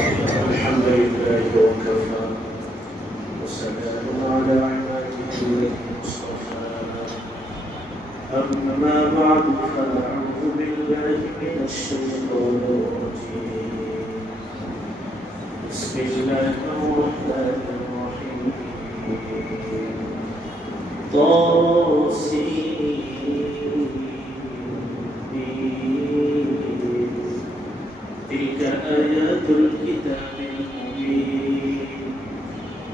الحمد لله وكفى وسلام على عباده المصطفى أما بعد فأعوذ بالله من الشيطان الرجيم بسم الله الرحمن الرحيم تلك آيات الكتاب المبين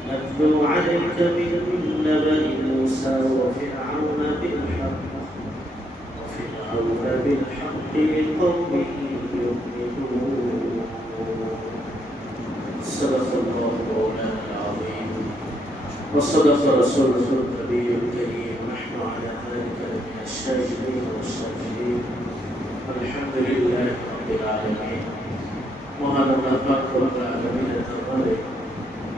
نتلو عليك من نبأ موسى وفرعون بالحق لقوم يؤمنون صدق الله مولانا العظيم وصدق رسوله النبي الكريم ونحن على ذلك من الشاهدين والشاكرين والحمد لله رب العالمين মহান আল্লাহ পাক রব্বুল আলামিনের দরবারে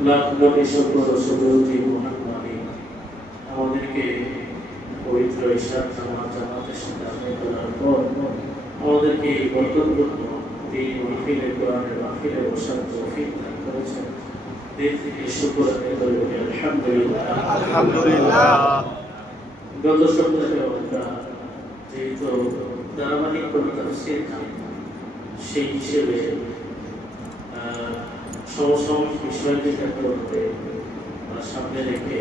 লাখ লাখ শুকর ও সুজুদি মুহাম্মাদি আমাদেরকে পবিত্র ইশার জামাতের সাথে আদায় করার পর আমাদেরকে এই বরকতপূর্ণ দিন মাহফিলে কোরআনের মাহফিলে বসার তৌফিক দান করেছেন। দিল থেকে শুকর আদায় করি আলহামদুলিল্লাহ। আলহামদুলিল্লাহ। গত সপ্তাহে আমরা যেহেতু ধারাবাহিক কোনো তাফসীর সেই হিসেবে সমসাময়িক বিষয়কে কেন্দ্র করে সামনে রেখে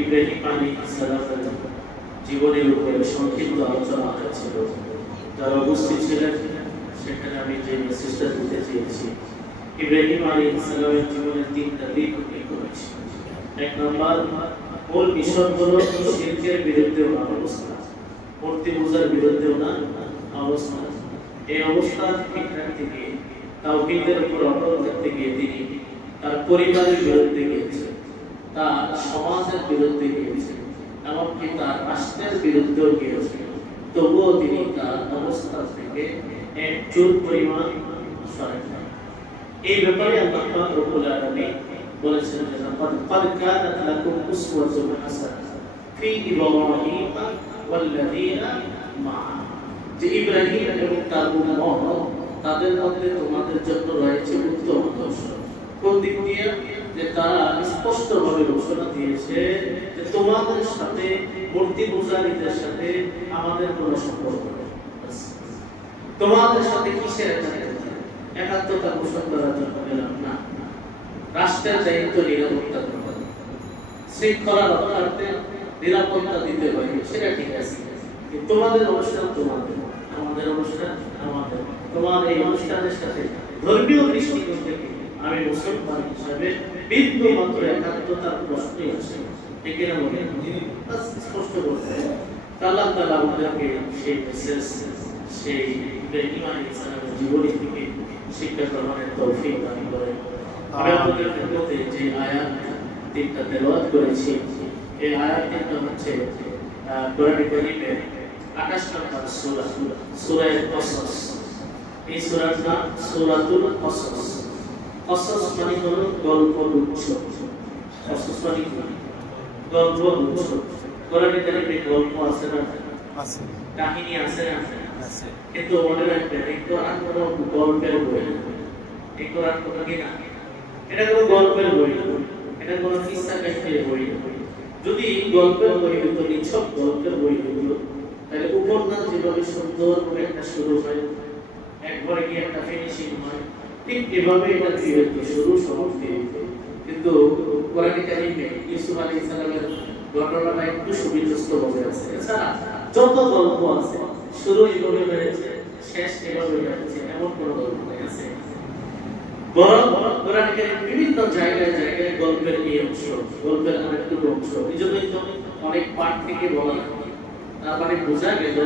ইব্রাহিম আলাইহিস সালামের জীবনের উপরে সংক্ষিপ্ত আলোচনা হয়েছিল। যারা উপস্থিত ছিলেন সেখানে আমি যে মেসেজটা দিতে চেয়েছি, ইব্রাহিম আলাইহিস সালামের জীবনের তিনটা দিক উল্লেখ করেছি। এক নম্বর, মূল মিশন হলো শিরকের বিরুদ্ধে অবস্থান, মূর্তি পূজার বিরুদ্ধে অবস্থান। এই অবস্থা ঠিক রাখতে গিয়ে তাওহীদের উপর অটল থাকতে গিয়ে তিনি তার পরিবারের বিরুদ্ধে গিয়েছেন, তার সমাজের বিরুদ্ধে গিয়েছেন, এমনকি তার রাষ্ট্রের বিরুদ্ধেও গিয়েছেন। তবুও তিনি তার অবস্থা থেকে এক চুল পরিমাণ সরেন না। এই ব্যাপারে আল্লাহ পাক রব্বুল আলামিন বলেছেন যে قد كانت لكم أسوة حسنة في إبراهيم والذين معه, যে ইব্রাহিম এবং তার উম্মত তাদের মধ্যে তোমাদের জন্য রয়েছে উত্তম আদর্শ। কোন দিক দিয়ে? যে তারা স্পষ্টভাবে ঘোষণা দিয়েছে যে তোমাদের সাথে মূর্তি পূজারীদের সাথে আমাদের কোনো সম্পর্ক নেই। তোমাদের সাথে কিসের একাত্মতা পোষণ করার জন্য গেলাম না, রাষ্ট্রের দায়িত্ব নিরাপত্তা করা, শৃঙ্খলা রক্ষার্থে নিরাপত্তা দিতে হয়, সেটা ঠিক আছে। তোমাদের অনুষ্ঠান তোমাদের, আমাদের অনুষ্ঠান আমাদের। তোমার এই অনুষ্ঠানের সাথে ধর্মীয় দৃষ্টিকোণ থেকে আমি মুসলমান হিসাবে বিন্দু মাত্র একাত্মতার প্রশ্নই আসে, ঠিক না? মনে স্পষ্ট করতে আল্লাহ তাআলা আমাদেরকে সেই মেসেজ, সেই ইব্রাহিম আলাইহিস সালামের জীবনী থেকে শিক্ষা গ্রহণের তৌফিক দান করেন। আমি আপনাদের খেদমতে যে আয়াত তিনটা তেলাওয়াত করেছি, এই আয়াত তিনটা হচ্ছে কোরআন কারীমের 28 নম্বর সূরা, সূরা কসস। এই সূরার নাম সূরাতুল কসস। কসস মানে হলো গল্পগুচ্ছ। কসস মানে কি? গল্পগুচ্ছ। কোরআন কারীমে গল্প আছে না? আছে। কাহিনী আছে না? আছে। কিন্তু মনে রাখবেন, এই কোরআন কোনো গল্পের বই না। এই কোরআন কোনো কি না? এটা কোনো গল্পের বই না, এটা কোনো কিসসা কাহিনীর বই না। যদি গল্পের বই হতো, নিছক গল্পের বই হতো, তাহলে উপন্যাস যেভাবে সুন্দর করে একটা শুরু হয়, একবারে কি একটা ফিনিশিং হয়, ঠিক এভাবে এটা দিয়ে শুরু সমাপ্তি। কিন্তু কোরআন কারীমে ইউসুফ আলাইহিস সালামের ঘটনাটা একটু সুবিন্যস্ত ভাবে আছে। এছাড়া যত গল্প আছে শুরু এভাবে হয়েছে, শেষ এভাবে হয়েছে, এমন কোনো গল্প নেই। আছে বরং কোরআন কারীম বিভিন্ন জায়গায় জায়গায় গল্পের এই অংশ, গল্পের আরেকটু অংশ, এই জন্যই তো অনেক পাঠ থেকে বলা হয়। তার মানে বোঝা গেল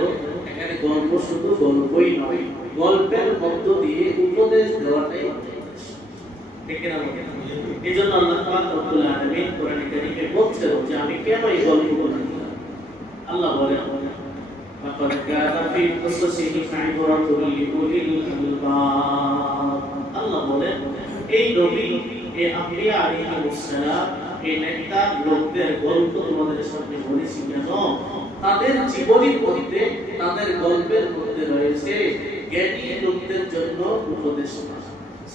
এখানে গল্প শুধু গল্পই নয়, গল্পের মধ্য দিয়ে উপদেশ দেওয়াটাই ঠিক না? এই জন্য আল্লাহ পাক রব্বুল আলামিন কোরআন কারীমে বলছেন যে আমি কেন এই গল্প বললাম। আল্লাহ বলেন لقد كان في قصصهم عبرة لأولي الألباب। আল্লাহ বলেন এই নবী, এই আম্বিয়া আলাইহিস সালাম, এই নেতা লোকদের গল্প তোমাদের সামনে বলেছি কেন? তাদের জীবনের মধ্যে, তাদের গল্পের মধ্যে রয়েছে জ্ঞানী লোকদের জন্য উপদেশ।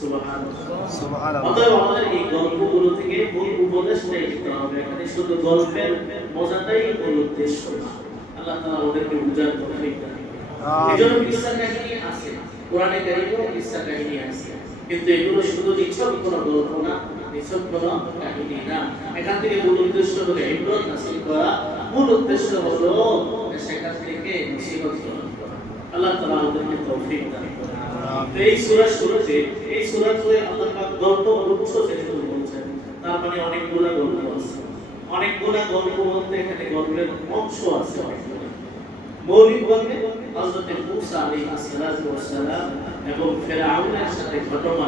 সুবহানাল্লাহ। অতএব আমাদের এই গল্পগুলো থেকে মূল উপদেশটাই নিতে হবে। এখানে শুধু গল্পের মজাটাই মূল উদ্দেশ্য না। আল্লাহ তাআলা আমাদেরকে বুঝার তৌফিক দান করুন। এজন্য কিসসা কাহিনী আছে, কোরআনে কারীমে কিসসা কাহিনী আছে, কিন্তু এগুলো শুধু নিছক কোনো গল্প না, নিছক কোনো কাহিনী না। এখান থেকে মূল উদ্দেশ্য হলো ইবরাত হাসিল করা, মূল উদ্দেশ্য হলো সেখান থেকে নসিহত গ্রহণ করা। আল্লাহ তাআলা আমাদেরকে তৌফিক দান করুন। এই সূরা শুরুতে আল্লাহ পাক গল্প গুচ্ছ যেহেতু বলছেন, তার মানে অনেকগুলো গল্প আছে। অনেকগুলো গল্প বলতে এখানে গল্পের অংশ আছে অনেকগুলো। মৌলিকভাবে হযরত মূসা আলাইহিস সালাম এবং ফিরআউনের সাথে ঘটনা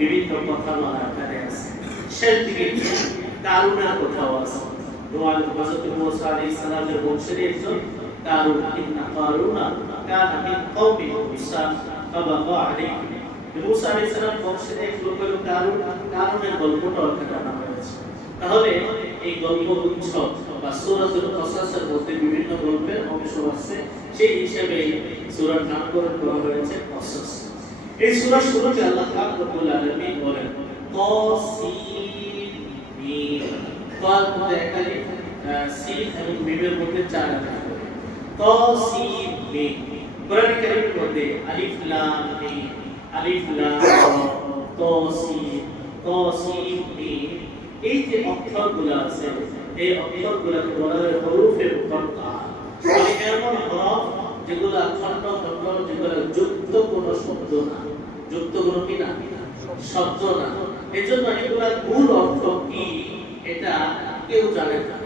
বিভিন্ন কথা বলা এখানে আছে। শেষ দিকে কারুনের কথাও আছে। হযরত মূসা আলাইহিস সালামের বংশের একজন কারুন, ইন্না কারুনা কানা মিন কওমি মূসা ফাবাগা আলাইহিম। মূসা আলাইহিস সালাম বংশের এক লোক হলো কারুন, কারুনের গল্পটা এখানে আনা হয়েছে। তাহলে এই গল্পগুচ্ছ বা সূরাতুল কসাসের মধ্যে বিভিন্ন গল্পের অংশ আছে, সেই হিসাবে এই সূরার নামকরণ করা হয়েছে কসাস। এই সূরার শুরুতে আল্লাহ পাক রব্বুল আলামিন বলেন তাসিম মিম। তার মধ্যে একালি সিন এবং মিমের মধ্যে চার আকার করে তাসিম মিম। কোরআনে কারীমের মধ্যে আলিফ লাম মিম, আলিফ লাম তাসিম মিম, এই যে অক্ষরগুলো আছে, এই অক্ষরগুলোকে বলা হয় হরফে মুকাত্তা। মানে এমন হরফ যেগুলো খন্ড খন্ড, যেগুলো যুক্ত কোনো শব্দ না, যুক্ত কোনো কি না শব্দ না। এজন্য এগুলোর মূল অর্থ কি এটা কেউ জানে না।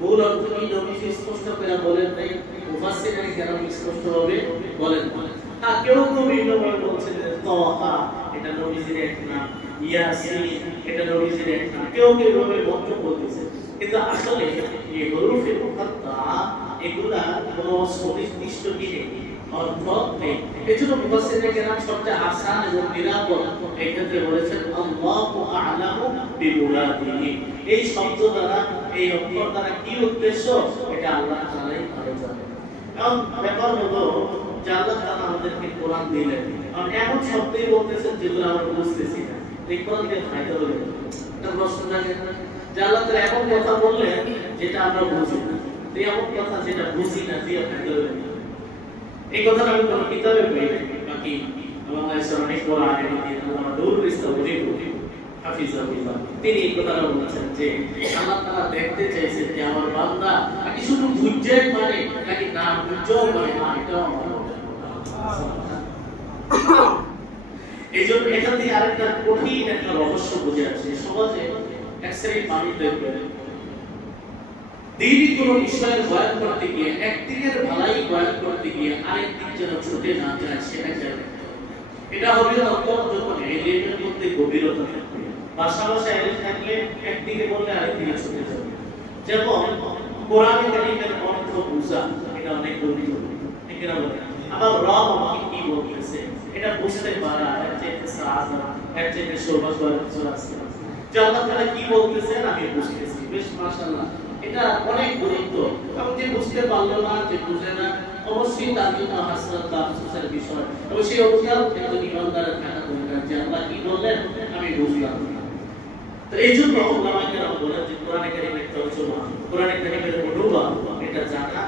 মূল অর্থ কি নবীজি স্পষ্ট করে বলেন নাই, মুফাসসিররা কেন স্পষ্ট ভাবে বলেন না। কেউ বিভিন্ন ভাবে বলছেন যে তাহা এটা নবীজির এক নাম, ইয়াসিন এটা নবীজির এক নাম, কেউ কেউ ভাবে মন্তব্য করতেছে। কিন্তু আসলে এই হরফে মুকাত্তা এগুলা কোনো সুনির্দিষ্ট কি নেই, অর্থ নেই। এজন্য মুফাসসিররা কেরাম সবচেয়ে আসান এবং নিরাপদ এই ক্ষেত্রে বলেছেন আল্লাহু আ'লামু বিমুরাদিহি। এই শব্দ দ্বারা, এই অক্ষর দ্বারা কি উদ্দেশ্য এটা আল্লাহ তাআলাই ভালো জানেন। কারণ ব্যাপার হলো যে আল্লাহ তাআলা আমাদেরকে কোরআন দিলেন, আর এমন শব্দই বলতেছেন যেগুলো আমরা বুঝতেছি না। এই কোরআন দিয়ে ফায়দা হলো এটা প্রশ্ন জাগে যে আল্লাহ তাআলা এমন কথা বললেন যেটা আমরা বুঝি না, এমন কথা যেটা বুঝি না দিয়ে ফায়দা হলো। এই কথাটা আমি কোন কিতাবে পাই নাই, বাকি বাংলাদেশের অনেক বড় আলেম আল্লামা নুরুল ইসলাম হাফিজাহুল্লাহ তিনি এই কথাটা বলেছেন যে আল্লাহ তাআলা দেখতে চাইছেন যে আমার বান্দা নাকি শুধু বুঝেই মানে নাকি না বুঝেও মানে এটা এইজন্য এখান থেকে আরেকটা কঠিন একটা রহস্য বুঝে আসে। সমাজে এক শ্রেণীর মানুষ দেখবেন দিনই কোনো বিষয়ের বয়ান করতে গিয়ে একদিকের ভালাই বয়ান করতে গিয়ে আরেক দিক যেন ছুটে না যায় সেটা জানে। এটা হবে তখন যখন এলিমের মধ্যে গভীরতা থাকবে, ভাষা এলিম থাকলে একদিকে বললে আরেকদিকে ছুটে যাবে। যেমন কোরআনে কারীমের অর্থ বুঝা এটা অনেক গভীর, ঠিক না বলেন? আবার রব আমাকে কি বলতেছে এটা বুঝতে পারা এর চাইতে সাহায্য, এর চাইতে সৌভাগ্য আর কিছু আছে না। যে আল্লাহ তাআলা কি বলতেছেন আমি বুঝতেছি, বেশ মাশাআল্লাহ, এটা অনেক গুরুত্ব। কারণ যে বুঝতে পারলো না, যে বুঝে না, অবশ্যই তার জন্য হাসরাত বা আফসোসের বিষয়। অবশ্যই অবস্থাও একজন ইমানদারের থাকা দরকার যে আল্লাহ কি বললেন আমি বুঝলাম। তো এই জন্য ওলামা কেরাম বলেন যে কোরআনে কারীমের তরজমা, কোরআনে কারীমের অনুবাদ এটা জানা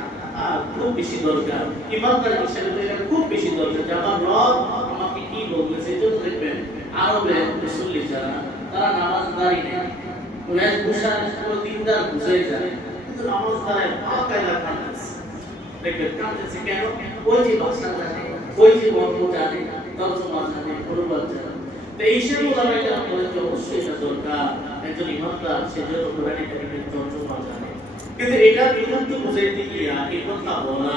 খুব বেশি দরকার। ইমানদার হিসেবে এটা খুব বেশি দরকার যে আমার রব আমাকে কি বলতেছে। এই জন্য দেখবেন আরবে মুসল্লি যারা তারা নামাজ দাঁড়িয়ে নেই, ওরাই বুঝার পুরো দিনদার বুঝে যায়, কিন্তু নামাজ দাঁড়ায় বাকায়দা কাঁদতেছে। দেখবেন কাঁদতেছে কেন? ওই যে ভাষা জানে, ওই যে বর্ণ জানে, তর্জমা জানে, অনুবাদ জানে। তো এই সব ওলামা কেরাম বলেন যে অবশ্যই এটা দরকার, একজন ইমানদার সেজন্য কোরআনে কারীমের তর্জমা জানে। কিন্তু এটা বিরুদ্ধে বুঝাইতে গিয়া এই কথা বলা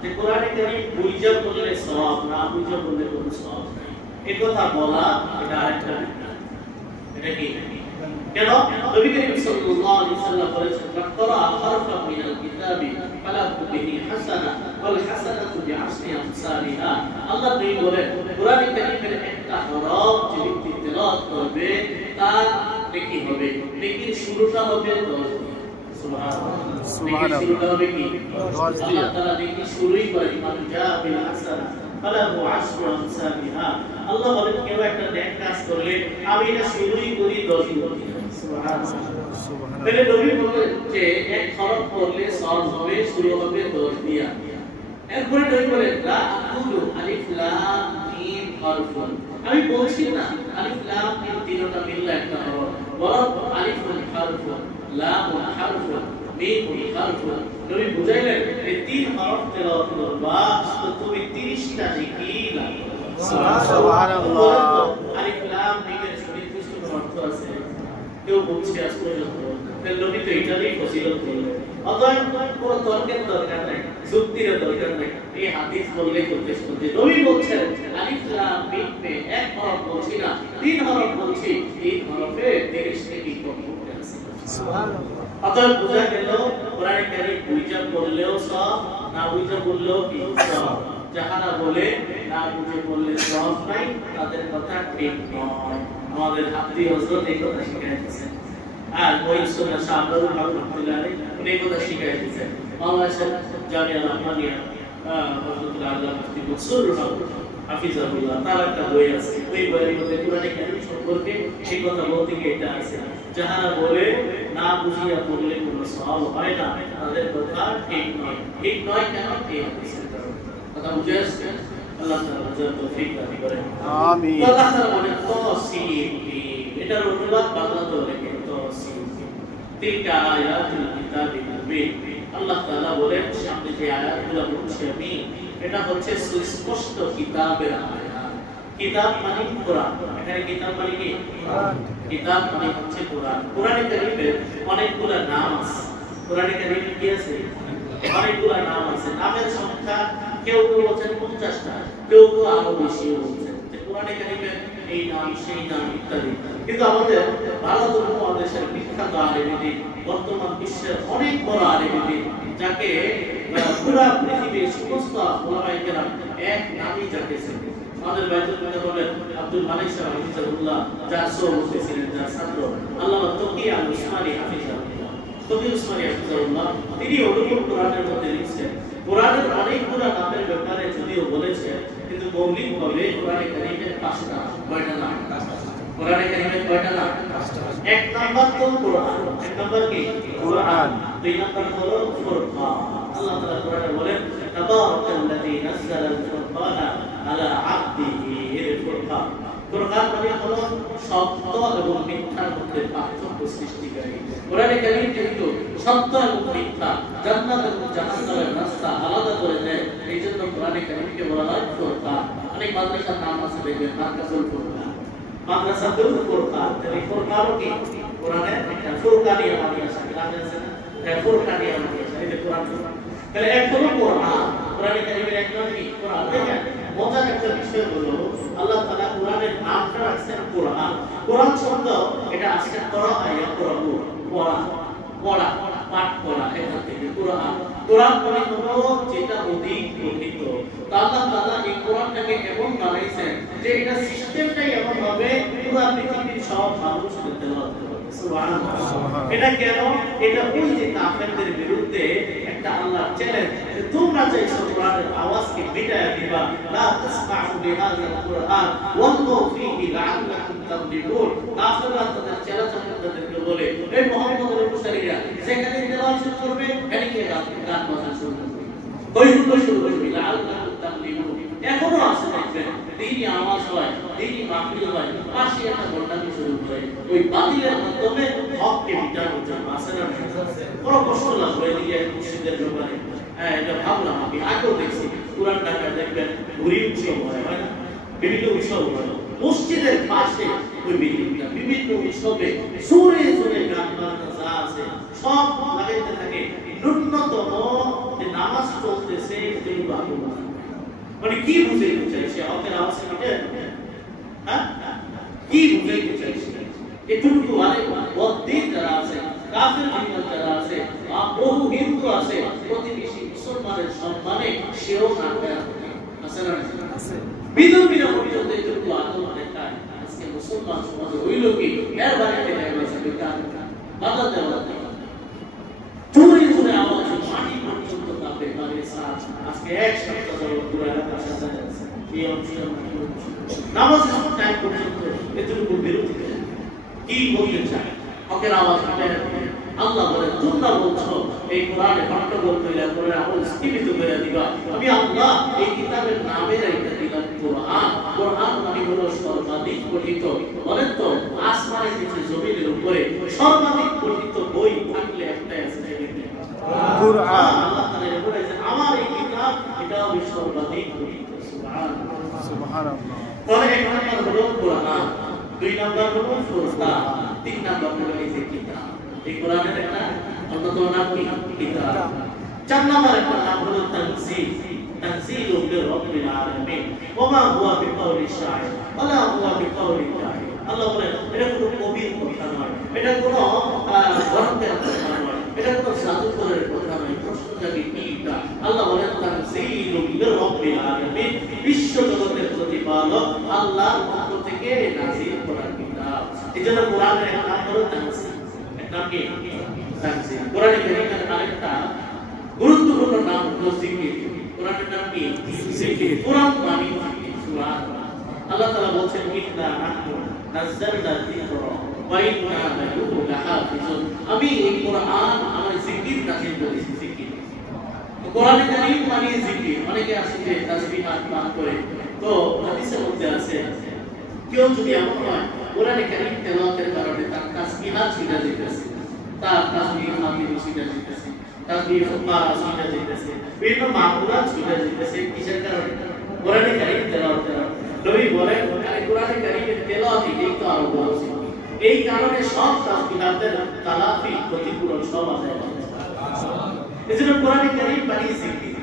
যে কোরআনে কারীম বুঝা বললে সওয়াব, না বুঝা বললে কোনো সওয়াব নাই, এই কথা বলা এটা আরেকটা বিদআত। এটা কি কেন? নবী করিম সাল্লাল্লাহু আলাইহি ওয়াসাল্লাম বলেছেন মান ক্বারা হারফা মিনাল কিতাবি ফালাহু বিহি হাসানাহ ওয়াল হাসানাতু বিআশরি আমসালিহা। আল্লাহ নবী বলেন কোরআনে কারীমের একটা হরফ যে ব্যক্তি তেলাওয়াত করবে তার নেকি হবে, নেকির শুরুটা হবে 10 দিয়ে। সুবহানাল্লাহ, শুরুটা হবে কি? আল্লাহ তাআলা নেকি শুরুই করেন মান জা বিল হাসানাহ ফালাহু আশরু আমসালিহা। আল্লাহ বলেন কেউ একটা নেক কাজ করলে আমি এটা শুরুই করি 10 গুণ। সুবহানাল্লাহ। তাহলে নবী বলেন যে এক হরফ পড়লে সওয়াব হবে, শুরু হবে 10 দিয়া। এরপরে নবী বলেন লা আকুলু আলিফ লাম মিম হরফুন, আমি বলছি না আলিফ লাম মিম তিনটা মিললে একটা হরফ, বরং আলিফুন হারফুন, লামুন হারফুন, মিমুন হারফুন। নবী বুঝাইলেন এই তিন হরফ তেলাওয়াত করবা তো তুমি 30টা নেকি লাভ করবে। সুবহানাল্লাহ। আলিফ লাম মিমের সুনির্দিষ্ট অর্থ আছে, কেউ বলছে আজ পর্যন্ত, তাহলে নবী তো এটারই ফজিলত বললেন। অতএব কোনো তর্কের দরকার নাই, যুক্তির দরকার নাই, এই হাদিস বললেই যথেষ্ট যে নবী বলছেন আলিফ লাম মিম মে এক হরফ বলছি না, তিন হরফ বলছি, তিন হরফে 30 নেকি কমপক্ষে আছে। সুবহানাল্লাহ। অতএব বোঝা গেল কোরআন কারীম বুঝা পড়লেও সব, না বুঝা বললেও কি সব। যাহারা বলে না বুঝে বললে সব নাই, তাদের কথা ঠিক নয়। আমাদের হাফিজ হযরত এই কথা শিখাইতেছেন। আর ওই সুন্নাহ সাহাবাউল রাহমাতুল্লাহ আলাইহি উনি কথা শিখাইতেছেন। মাওলানা সাহেব জামিয়া রহমানিয়া রাহমাতুল্লাহ আলাইহি মুফতি মনসুর হাফিজাহুল্লাহ তার একটা বই আছে, ওই বইয়ের মধ্যে কোরআন কারীম সম্পর্কে এই কথা বলতে গিয়ে এটা আছে, যাহারা বলে না বুঝিয়া পড়লে কোনো সওয়াব হয় না, তাদের কথা ঠিক নয়। ঠিক নয় কেন? এই হাদিসের কারণে। কথা বুঝে আসছেন? আল্লাহ তাআলা যেন তৌফিক দান করেন। আমিন। আল্লাহ তাআলা বলেন তাসিম, এটার অনুবাদ বাংলাতে লেখেন তাসিম। তিলকা আয়াতুল কিতাবিল মুবিন। আল্লাহ তাআলা বলেন সামনে যে আয়াতগুলো বলছি আমি, এটা হচ্ছে সুস্পষ্ট কিতাবের আয়াত। কিতাব মানে কোরআন। এখানে কিতাব মানে কি? কোরআন। কিতাব মানে হচ্ছে কোরআন। কোরআনে কারীমের অনেকগুলো নাম আছে। কোরআনে কারীমে কি আছে? অনেকগুলো নাম আছে। নামের সংখ্যা কেউ কেউ বলছেন 50টা, কেউ কেউ আরো বেশি বলছেন। কোরআনে কারীমের এই নাম সেই নাম ইত্যাদি। কিন্তু আমাদের ভারত উপমহাদেশের বিখ্যাত আলেমীদের, বর্তমান বিশ্বের অনেক বড় আলেমীদের, যাকে পুরো পৃথিবীর সমস্ত ওলামায়ে কেরাম এক নামই যাকে চেনে। আমাদের বাইতুল মুকাদ্দাস বলেন আব্দুল মালিক সাহেব হাফিজাহুল্লাহ, যার সহবর্তী ছিলেন, যার ছাত্র আল্লামা তকি আল উসমানী হাফিজাহুল্লাহ, তকি উসমানী হাফিজাহুল্লাহ, তিনি ওলুমুল কোরআনের মধ্যে লিখছেন কোরআনের অনেকগুলো নামের ব্যাপারে যদিও বলেছে, কিন্তু মৌলিকভাবে কোরআনে কারীমের 5টা। কয়টা নাম? কোরআনে কারীমের কয়টা নাম? 1 নাম্বার তো কোরআন। 1 নাম্বার কি? কোরআন। 2 নাম্বার হলো ফুরকান। আল্লাহ তাআলা কোরআনে বলেন তাবারাকাল্লাযী নাযালাল ফুরকানা আলা আবদিহি। ফুরকান, ফুরকান মানে হলো সত্য এবং মিথ্যার মধ্যে পার্থক্য সৃষ্টিকারী। কোরআনে কারীম যেহেতু সত্য এবং মিথ্যা, জান্নাত এবং জাহান্নামের রাস্তা আলাদা করে দেয়, এইজন্য কোরআনে কারীমকে বলা হয় ফুরকান। অনেক মাদ্রাসার নাম আছে দেখবেন, মাদ্রাসাতুল ফুরকান, মাদ্রাসাতুল ফুরকান। এই ফুরকানও কি? কোরআনে একটা ফুরকানিয়া মাদ্রাসা আছে না? ফুরকানিয়া মাদ্রাসা, এই যে কোরআন। তাহলে এক হলো কোরআন, কোরআনে কারীমের এক নাম কি? কোরআন। দেখেন মজার একটা বিষয় হলো আল্লাহ তাআলা কোরআনের নামটা রাখছেন কোরআন। কোরআন শব্দ এটা আসলে পড়া হয়, পড়াবো, পড়া, পড়া, পাঠ করা, এখান থেকে কোরআন। কোরআন মানে হলো যেটা অধিক পঠিত। আল্লাহ তাআলা এই কোরআনটাকে এমন বানাইছেন যে এটা সিস্টেমটাই এমন হবে পুরো পৃথিবীর সব মানুষ তেলাওয়াত করবে। সুবহানাল্লাহ। এটা কেন? এটা ওই যে কাফেরদের বিরুদ্ধে একটা আল্লাহর চ্যালেঞ্জ, তোমরা চাইছো কোরআনের আওয়াজকে মিটায়া দিবা, লা তাসমাউ বিহাযাল কুরআন ওয়ালগু ফীহি লাআল্লাকুম তাগলিবুন। কাফেররা তাদের চেলাচামুন্ডাদেরকে বলে, এই মুহাম্মদের অনুসারীরা যেখানে তেলাওয়াত শুরু করবে এদিকে গান বাজনা শুরু করবে, কই শুরু করবে, লাআল্লাকুম তাগলিবুন। এখনো আছে দেখবেন দিনই আওয়াজ হয়, দিনই মাহফিল হয়, পাশে একটা ঘন্টাকে শুরু করে ওই বাতিলের মাধ্যমে হককে মিটানোর জন্য। আছে না? বড় কষ্ট লাগবে এদিকে মুর্শিদের ব্যাপারে। হ্যাঁ, এটা ভাবলাম আমি আগেও দেখছি পুরান ঢাকায় দেখবেন ঘুরি উৎসব হয় না, বিভিন্ন উৎসব হয় মসজিদের পাশে ওই মিটিংটা, বিভিন্ন উৎসবে সুরে সুরে গান বাজনা যা আছে সব লাগাইতে থাকে। ন্যূনতম যে নামাজ চলতেছে সেগুলো আগে মানে কি বুঝাইতে চাইছে? হকের আওয়াজ মিটে? হ্যাঁ, কি বুঝাইতে চাইছে? এটুকু আরে বদ্দিন যারা আছে, কাফের জিন্নাত যারা আছে, বহু হিন্দু আছে, প্রতিবেশী মুসলমানের সম্মানে সেও নাটক আছে না? আছে। বিধর্মীরা পর্যন্ত এটুকু আদব দেখায়। আজকে মুসলমান সমাজে হইল কি এর বাড়িতে গেছে বেকার বাধা দেওয়া চুরি চুরি আওয়াজ মাটি পর্যন্ত কাঁপে। আজকে এক সপ্তাহ পুরো এলাকা সাজা যাচ্ছে। এই অনুষ্ঠান নামাজের টাইম পর্যন্ত এতটুকু বিরতি কি বলতে চায় হকের আওয়াজ আল্লাহ বলে তোমরা বলছো এই কোরআনে হট্টগোল কইরা করে আমল স্থিমিত করে দিবা আমি আল্লাহ এই কিতাবের নামে রাইখা দিলাম কোরআন কোরআন মানে হলো সর্বাধিক পঠিত বলেন তো আসমানের নিচে জমিনের উপরে সর্বাধিক পঠিত বই থাকলে একটাই আছে কোরআন আল্লাহ তাআলা বলে যে আমার এই কিতাব এটা হবে সর্বাধিক পঠিত সুবহানাল্লাহ সুবহানাল্লাহ তাহলে এক নম্বর হলো কোরআন দুই নম্বর হলো ফুরকান তিন নম্বর হলো এই যে কিতাব এই কোরআনের একটা অন্যতম নাম কি কিতাব চার নম্বর একটা নাম হলো তানজিল তানজিল মির রাব্বিল আলামিন ওয়া মা হুয়া বিকাউলি শাইর ওয়ালা হুয়া বিকাউলি কাহির আল্লাহ বলেন এটা কোনো কবির কথা নয় এটা কোনো গল্পের কথা নয় এটা কোনো জাদুকরের কথা নয় প্রশ্নটাকে কি এটা আল্লাহ বলেন তানজিল মির রাব্বিল আলামিন বিশ্ব জগতের প্রতিপালক আল্লাহর পক্ষ থেকে নাযিল করা কিতাব এজন্য কোরআনের একটা নাম হলো তানজিল নাম কি তানজিল কোরআনে কারীমের আরেকটা গুরুত্বপূর্ণ নাম হলো জিকির কোরআনের নাম কি জিকির কোরআন মানে সুবহানাল্লাহ আল্লাহ তাআলা বলেন ইন্না নাহনু নাযালনা যিকরা ওয়া ইন্না লাহু লাহাফিজুন আমি এই কোরআন আমার জিকির নাযিল করেছি জিকির তো কোরআনে কারীম মানে জিকির অনেকে আছে যে তাসবিহাত পাঠ করে তো হাদিসের মধ্যে আছে কেউ যদি এমন হয় কোরআনে কারীম তেলাওয়াতের কারণে তার তাসবিহাত ছিনা যেতেছে তার তাসবিহ হামিদ ছিনা যেতেছে তাসবিহ ফুকারা ছিনা যেতেছে বিভিন্ন মাকুরাত ছিনা যেতেছে কিসের কারণে কোরআনে কারীম তেলাওয়াতের কারণে নবী বলেন আরে কোরআনে কারীমের তেলাওয়াত এই তো আরো বড় এই কারণে সব তাসবিহাতের তালাফি ক্ষতিপূরণ সব আদায় হয় এজন্য কোরআনে কারীম মানে জিকির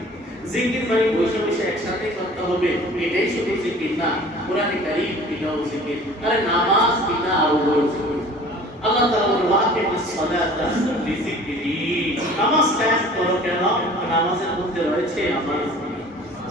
জিকির মানে বসে বসে একসাথে করতে হবে এটাই শুধু জিকির না কোরআনে কারীম এটাও জিকির আরে নামাজ এটা আরো বড় জিকির আল্লাহ তাআলা বলেন ওয়াকিমিস সালাতা লিযিকরি নামাজ কায়েম করো কেন নামাজের মধ্যে রয়েছে আমার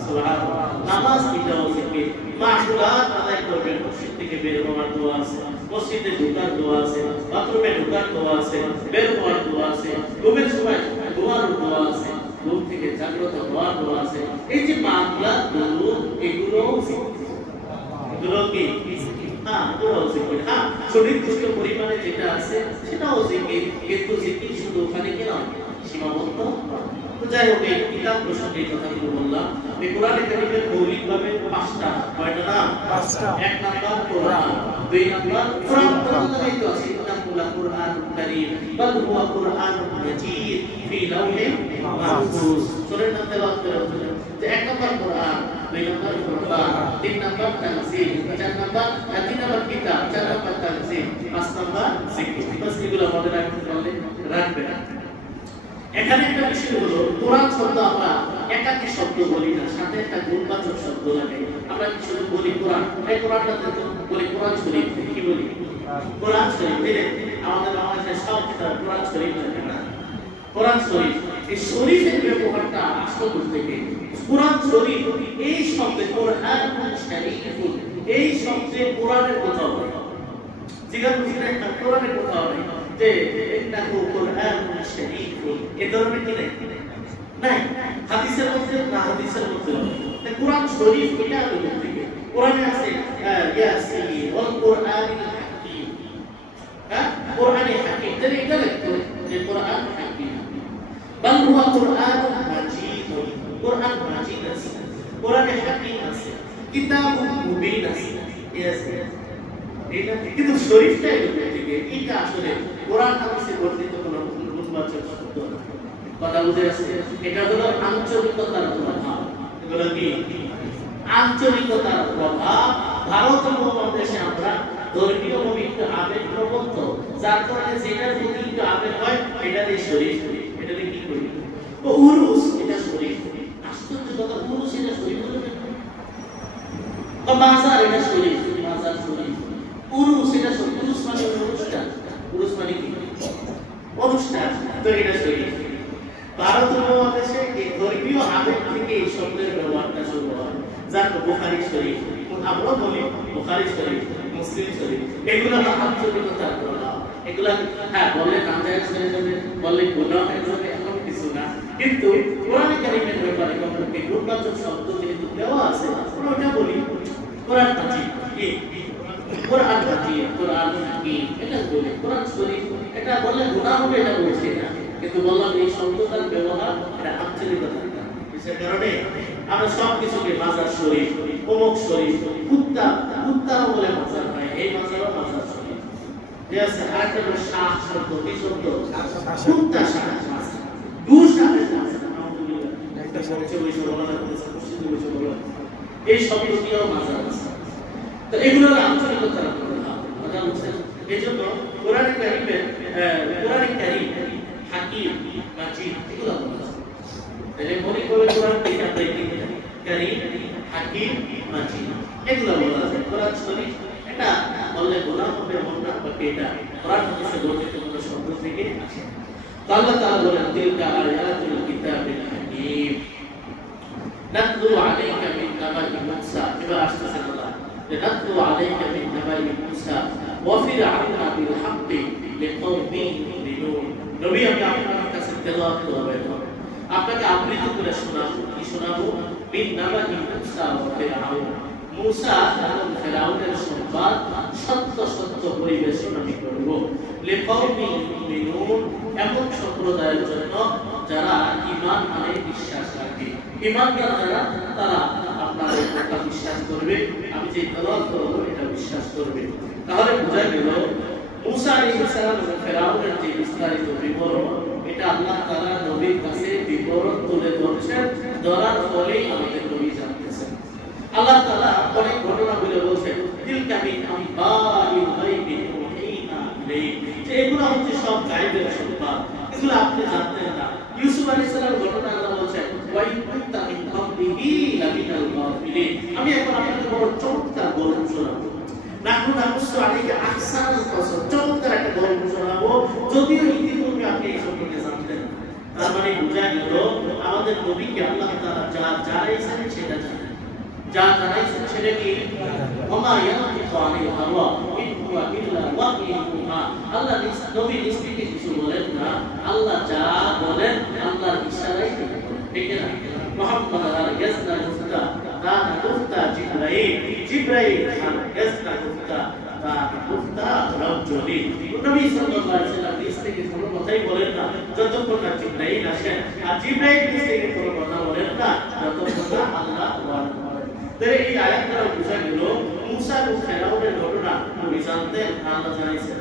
সুবহানাল্লাহ নামাজ এটাও জিকির মাহফিলাত আদায় করবেন মসজিদ থেকে বের হওয়ার দোয়া আছে মসজিদে ঢোকার দোয়া আছে বাথরুমে ঢোকার দোয়া আছে বের হওয়ার দোয়া আছে ঘুমের সময় দোয়ার দোয়া আছে ঘুম থেকে জাগ্রত হওয়ার দোয়া আছে এই যে মাহফিলাত এগুলোও জিকির এগুলো কি হ্যাঁ এগুলোও জিকির হ্যাঁ সুনির্দিষ্ট পরিমাণে যেটা আছে সেটাও জিকির কিন্তু জিকির শুধু ওখানে কি নয় সীমাবদ্ধ তো যাই হোক এই কিতাব প্রসঙ্গে এই কথাগুলো বললাম এই কোরআনে কারীমের মৌলিকভাবে পাঁচটা কয়টা নাম পাঁচটা এক নাম্বার কোরআন দুই নাম্বার কোরআন প্রত্যেকটাই তো আছে ইন্নাহুল কুরআনুল কারীম বাল হুয়া কুরআনুন মাজিদ ফি লাওহিন মাহফুজ সূরা নাম তেলাওয়াত করে যে এক নাম্বার কোরআন দুই নাম্বার কোরআন তিন নাম্বার তানজিল চার নাম্বার তিন নাম্বার কিতাব চার নাম্বার তানজিল পাঁচ নাম্বার জিকির বাস এগুলো মনে রাখবেন এখানে একটা বিষয় হলো কোরআন শব্দ আমরা একাকী শব্দ বলি না সাথে একটা গুণবাচক শব্দ লাগে আমরা কি শুধু বলি কোরআন এই কোরআনটাতে তো বলি কোরআন শরীফ কি বলি কোরআন শরীফ আমাদের বাংলাদেশে সব কিতাব কোরআন শরীফ লাগে না কোরআন শরীফ এই শরীফের ব্যবহারটা আসল থেকে কোরআন শরীফ এই শব্দে কোরআন শরীফ এই শব্দে কোরআনের কথা বলে জিজ্ঞাসা করছিলেন একটা কোরআনের কথা বলে যে ইন্নাহু কুরআনুন শরীফ এই ধরনের কি নাই হাদিসের মধ্যে না হাদিসের মধ্যে না কোরআন শরীফ এটা হলো থেকে কোরআনে আছে ইয়াসিন ওয়াল কুরআনিল হাকীম হ্যাঁ কোরআনে হাকীম তাহলে এটা লিখতো যে কোরআন হাকীম বাল হুয়া কুরআনুন মাজিদ কোরআন মাজিদ আছে কোরআনে হাকীম আছে কিতাবুন মুবিন আছে ইয়াসিন এটা কিন্তু শরীফটা থেকে এটা আসলে কোরআন হাদিসে বর্ণিত কোনো গুণবাচক শব্দ না কথা বুঝে আসছে এটা হলো আঞ্চলিকতার প্রভাব এগুলো কি আঞ্চলিকতার প্রভাব ভারত উপমহাদেশে আমরা ধর্মীয় পবিত্র আবেগ প্রবন্ধ যার কারণে যেটার প্রতি একটু আবেগ হয় এটারই শরীফ এটাকে কি করি তো উরুস এটা শরীফ আশ্চর্য কথা উরুস এটা শরীফ তো মাজার এটা শরীফ মাজার শরীফ উরুস এটা শরীফ উরুস মানে অনুষ্ঠান উরুস মানে কি অনুষ্ঠান তো এটা শরীফ ভারত উপমহাদেশে এই ধর্মীয় আবেগ থেকে এই শব্দের ব্যবহারটা শুরু হয় যার বুখারী শরীফ আমরা বলি বুখারী শরীফ মুসলিম শরীফ এগুলো আঞ্চলিকতার প্রভাব এগুলো হ্যাঁ বললে না যায় শরীফ বললে গুনাহ হয়ে যাবে এমন কিছু না, কিন্তু কোরআনে কারীমের ব্যাপারে কখনো গুণবাচক শব্দ যেহেতু দেওয়া আছে আমরা ওটা বলি কোরআন মাজিদ, কোরআন মাজিদ, কোরআন হাকিম, এটা বলি কোরআন শরীফ, এটা বললে গুনাহ হবে এটা বলছি না, কিন্তু বললাম এই শব্দটার ব্যবহার এটা আঞ্চলিকতা। সে কারণে আমরা সব কিছুকে মাজার শরীফ, অমুক শরীফ, কুত্তাও বলে মাজার হয়, এই মাজারও মাজার শরীফ। ঠিক আছে, আরেকটা হলো শাহ শব্দ, কি শব্দ? কুত্তা শাহ, দু শাহের মাজার, আলহামদুলিল্লাহ। একটা সবচেয়ে বেশি বলা হচ্ছে মসজিদে বেশি বলা, এই শব্দটিও মাজার আছে। তো এগুলো আঞ্চলিকতার কথা বলছেন। এই জন্য কোরআন কারীমের কারীম, হাকিম, মাজিদ এগুলো বলা আছে। তাহলে মনে করে কোরআন কারীম, হাকিম, মাজিদ এগুলো বলা আছে। কোরআন শরীফ এটা বললে গোলাম হবে এমন না, বাট এটা কোরআন হাদিসে বর্ণিত কোনো শব্দ থেকে আসে। তো আল্লাহ তাআলা বলেন তিলকা আয়াতুল কিতাবিল হাকিম নাতলু আলাইকা মিন নাবাই মূসা। এবার আসতেছে আল্লাহ যে নাতলু আলাইকা মিন নাবাই মূসা ওয়া ফিরআউনা বিল হাক্কি লিকাওমিন ইউমিনুন। নবী আমি আপনার কাছে তেলাওয়াত করব, আপনাকে আবৃত্তি করে শোনাবো। কি শোনাবো? মিন নাবাই মূসা ওয়া ফিরআউন, মূসা এবং ফিরআউনের সংবাদ সত্য সত্য পরিবেশন আমি করব। লিকাওমিন ইউমিনুন, এমন সম্প্রদায়ের জন্য যারা ঈমান মানে বিশ্বাস রাখে। ঈমানদার যারা তারা আপনার এই কথা বিশ্বাস করবে, আমি যে তেলাওয়াত করব এটা বিশ্বাস করবে। তাহলে বোঝা গেল মূসা আলাইহিস সালাম এবং ফিরআউনের যে বিস্তারিত বিবরণ, এটা আল্লাহ তাআলা নবীর কাছে বিবরণ তুলে ধরছেন, ধরার ফলেই আমাদের নবী জানতেছেন। আল্লাহ তাআলা অনেক ঘটনা বলে বলছেন তিলকা মিন আম্বাইল গায়বি নুহিনা ইলাইক, যে এগুলো হচ্ছে সব গায়বের সংবাদ, এগুলো আপনি জানতেন না। ইউসুফ আলাইহিস সালাম ঘটনা আল্লাহ বলছেন ওয়াই কুনতা মিন ক্বাবলিহি লামিনাল গাফিলিন, আমি এখন আপনাকে বড় চমৎকার গল্প শোনাবো। নাহনু নাকুসু আলাইকা আহসানাল কসস, চমৎকার একটা গল্প শোনাবো, যদিও ইতিপূর্বে আপনি এই সম্পর্কে জানতেন। তার মানে বোঝা গেল আমাদের নবীকে আল্লাহ তাআলা যা জানাইছেন সেটা জানেন, যা জানাইছেন সেটা কি ওমা ইয়ানতিকু আনিল হাওয়া ইন হুয়া ইল্লা ওয়াহয়ুন ইউহা। আল্লাহ নবী নিজ থেকে কিছু বলেন না, আল্লাহ যা বলেন আল্লাহর ইশারায় তিনি বলেন, ঠিক না? মুহাম্মদ ইয়াসনা মুফতা কানা মুফতা জিবরাইল খান ইয়াসনা মুফতা কানা মুফতা রাজুলি। নবী সাল্লাল্লাহু আলাইহি ওয়াসাল্লাম নিজ থেকে কোনো কথাই বলেন না যতক্ষণ না জিবরাইল আসেন, আর জিবরাইল নিজ থেকে কোনো কথা বলেন না যতক্ষণ না আল্লাহ ওয়াহী করেন। তাহলে এই আয়াত দ্বারা বোঝা গেল মূসা এবং ফিরআউনের ঘটনা নবী জানতেন, আল্লাহ জানাইছেন,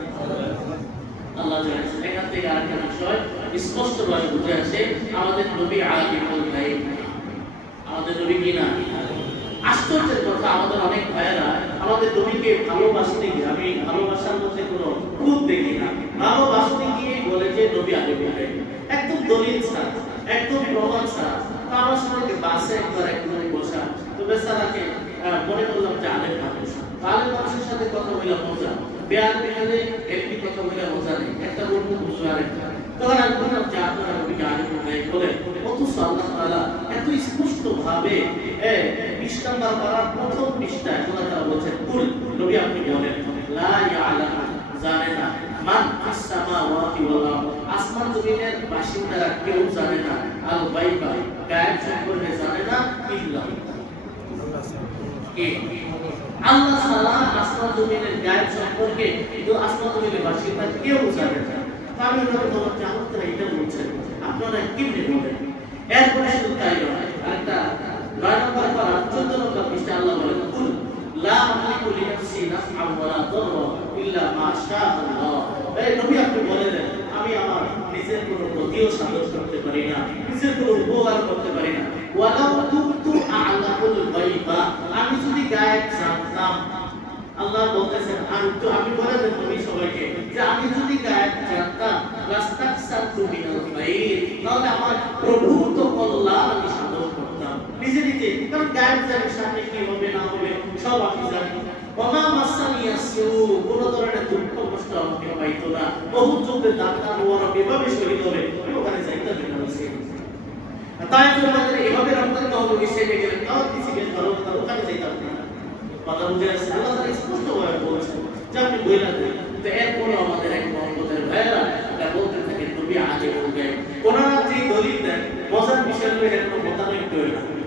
আল্লাহ জানাইছেন। এখান থেকে আরেকটা বিষয় স্পষ্টভাবে বুঝে আসে, আমাদের নবী আলিমুল গায়ব, আমাদের নবী কি না? আশ্চর্যের কথা, আমাদের অনেক ভাইয়েরা আমাদের নবীকে ভালোবাসতে গিয়ে, আমি ভালোবাসার মধ্যে কোনো খুব দেখি না, ভালোবাসতে গিয়ে বলে যে নবী আলিমুল গায়ব, একদম দলিল ছাড়া, একদম প্রমাণ ছাড়া। আমার সঙ্গে বাসে একবার একদমই বসা, তো বেচারাকে মনে করলাম যে আলেম মানুষ, আলেম মানুষের সাথে কথা বলে মজা, বেয়ার বেহালে এমনি কথা বলে মজা নেই, একটা বলবো বুঝলো আরেকটা। তখন আমি বললাম যে আপনারা নবীকে আলিমুল গায়ব বলেন, অথচ আল্লাহ তাআলা এত স্পষ্ট ভাবে 20 নম্বর পারার প্রথম পৃষ্ঠায় আল্লাহ তাআলা বলেছেন কুল, নবী আপনি বলেন লা ইয়ালামু, জানে না, মান ফিস সামাওয়াতি ওয়াল আরদ, আসমান জমিনের বাসিন্দারা কেউ জানে না, আল গায়বা, গায়ব সম্পর্কে জানে না, ইল্লাহ আল্লাহ ছাড়া আসমান জমিনের গায়ব সম্পর্কে কিন্তু আসমান জমিনের বাসিন্দা কেউ জানে না। আমি ওনাকে বললাম যে আপনারা এটা বলছেন, আপনারা কেমনে বলেন? এরপরে শুধু তাই নয়, আরেকটা 9 নম্বর পারা 14 নম্বর পৃষ্ঠা আল্লাহ বলেন কুল লা আমলিকু লিনাফসি নাফআন ওয়া লা দাররা ইল্লা মা শাআ আল্লাহ। এই নবী আপনি বলে দেন, আমি আমার নিজের কোনো ক্ষতিও সাধন করতে পারি না, নিজের কোনো উপকার করতে পারি না। ওয়ালাউ কুনতু আ'লামুল গায়বা, আমি যদি গায়েব জানতাম, আল্লাহ বলতেছেন আমি বলে দেন নবী সবাইকে যে আমি যদি গায়েব জানতাম লাস্তাকসারতু মিনাল খায়র, তাহলে আমার প্রভূত কল্যাণ আমি সাধন করতাম নিজে নিজে, কারণ গায়েব জানি সামনে কি হবে না হবে সব আমি জানি। ওমা মাসানিয়াসু, কোন ধরনের দুঃখ কষ্ট আমাকে পাইতো না, বহু যুদ্ধে দাঁড়ানো ওরা এভাবে শহীদ হবে, ওখানে যাইতাম না। তাই তোমাদের এভাবে রমজান মাহফিল হিসেবে গেলেন, তাও কিছু বেশ ভালো কথা, ওখানে যাইতাম না। কথা বুঝে আসছে, আল্লাহ তাআলা স্পষ্টভাবে বলছেন যে আপনি বইলা দেন। তো এরপরও আমাদের এক মহব্বতের ভাইয়েরা এটা বলতে থাকে নবী আলিমুল গায়ব, ওনারা যে দলিল দেন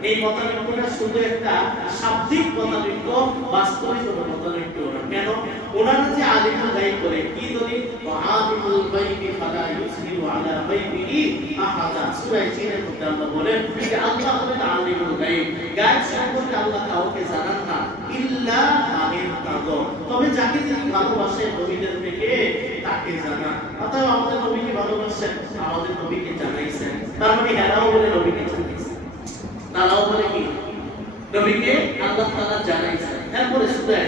এই মতানৈক্যটা শুধু একটা শাব্দিক মতানৈক্য, বাস্তবিক কোনো মতানৈক্য না। কেন? ওনারা যে আলিমুল গায়ব করে কি দলিল? আলিমুল গায়বি ফালা ইউসিরু আলা গায়বিহি আহাদা। সূরা জিনের মধ্যে আল্লাহ বলেন যে আল্লাহ হলেন আলিমুল গায়ব, গায়ব সম্পর্কে আল্লাহ কাউকে জানান না ইল্লা মান ইরতাদা, তবে যাকে তিনি ভালোবাসেন নবীদের থেকে তাকে জানান। অতএব আমাদের নবীকে ভালোবাসেন, আমাদের নবীকে জানাইছেন, তার মানে এরাও বলে নবীকে জানাইছেন, তারাও বলে কি নবীকে আল্লাহ তাআলা জানাইছেন। এরপরে সূরা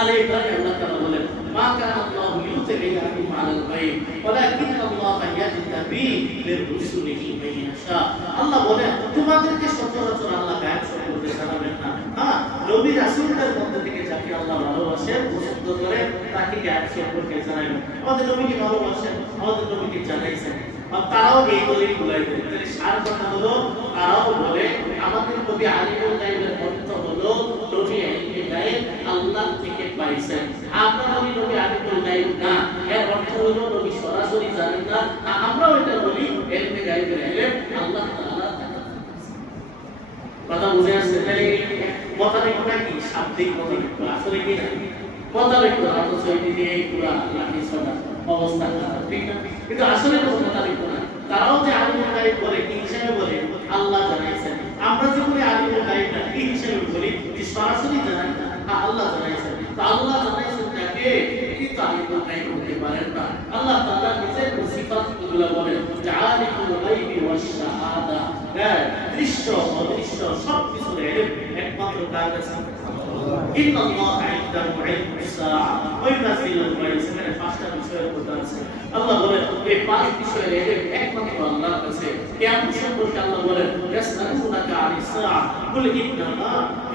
আলে ইমরানে আল্লাহ তাআলা বলেন মা কানা আল্লাহু ইউতিবিয়াকুম আলাল গায়ব ওয়ালাকিন আল্লাহা ইয়াজতাবি লিররুসুলিহি মান ইয়াশা। আল্লাহ বলেন তোমাদেরকে সচরাচর আল্লাহ গায়ব সম্পর্কে জানাবেন না। হ্যাঁ, নবী রাসূলদের মধ্যে থেকে যাকে আল্লাহ ভালোবাসেন, পছন্দ করেন, তাকে গায়ব সম্পর্কে জানাবেন। আমাদের নবীকে ভালোবাসেন, আমাদের নবীকে জানাইছেন। আর তারাও এই দলিল গুলাই দেন। তাহলে সার কথা হলো তারাও বলে আমাদের নবী আলিমুল গায়বের অর্থ হলো নবী ইলমে গায়ব আল্লাহ থেকে পাইছেন। আমরা নবী আলিমুল গায়ব না, এর অর্থ হলো নবী সরাসরি জানেন না। আমরাও এটা বলি ইলমে গায়বের ইলম আল্লাহ তাআলা। কথা বুঝে আসছে? তাহলে মতানৈক্যটা কি? শাব্দিক মতানৈক্য, আসলে কি না মতানৈক্য। অথচ এটি দিয়ে পুরা লাঠি ছড়া অবস্থা খারাপ, ঠিক না? কিন্তু আসলে মতানৈক্য না। তারাও যে আলিমুল গায়ব বলে কি হিসেবে বলে? আল্লাহ জানাইছেন। আমরা যে বলি আলিমুল গায়ব না, কি হিসেবে বলি? যে সরাসরি জানেন না, আল্লাহ জানাইছেন। তো আল্লাহ জানাইছেন তাকে, এটি তো আলিমুল গায়ব হতে পারেন না। আল্লাহ তাআলা নিজের সিফাতগুলো বলেন যে আলিমুল গায়বি ওয়াশ শাহাদা, দৃশ্য অদৃশ্য সব কিছুর ইলম একমাত্র তার কাছে। ইন্নাল্লাহা ইনদাহু ইলমুস সাআ ওয়া ইউনাজ্জিলুল গায়ব। এখানে পাঁচটা বিষয়ের কথা আছে। আল্লাহ বলেন এই পাঁচ বিষয়ের ইলম একমাত্র আল্লাহর কাছে। কিয়ামত সম্পর্কে আল্লাহ বলেন ইয়াসআলুনাকা আনিস সাআ কুল ইন্নামা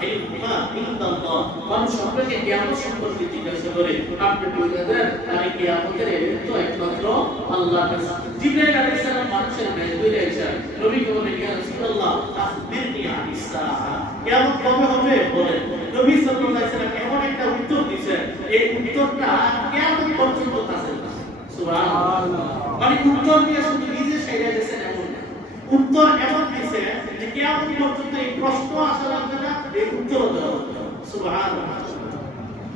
ইলমুহা ইনদাল্লাহ। মানুষ সম্পর্কে কিয়ামত সম্পর্কে জিজ্ঞাসা করে, আপনি বলে দেন আর কিয়ামতের ইলম তো একমাত্র আল্লাহর কাছে। জিবরাইল আলাইহিস সালাম মানুষের মেজবারে এসে নবীকে বলেন ইয়া রাসূলুল্লাহ আখবিরনি আনিস সাআ, কিয়ামত কবে হবে বলেন। নবী সাল্লাল্লাহু আলাইহি ওয়াসাল্লাম এমন একটা উত্তর দিয়েছেন, এই উত্তরটা কিয়ামত পর্যন্ত আছে। সুবহানাল্লাহ। মানে উত্তর দিয়ে শুধু নিজে সেরে গেছেন এমন না, উত্তর এমন দিয়েছে যে কিয়ামত পর্যন্ত এই প্রশ্ন আসা লাগবে না, এই উত্তরও দেওয়া হবে। সুবহানাল্লাহ।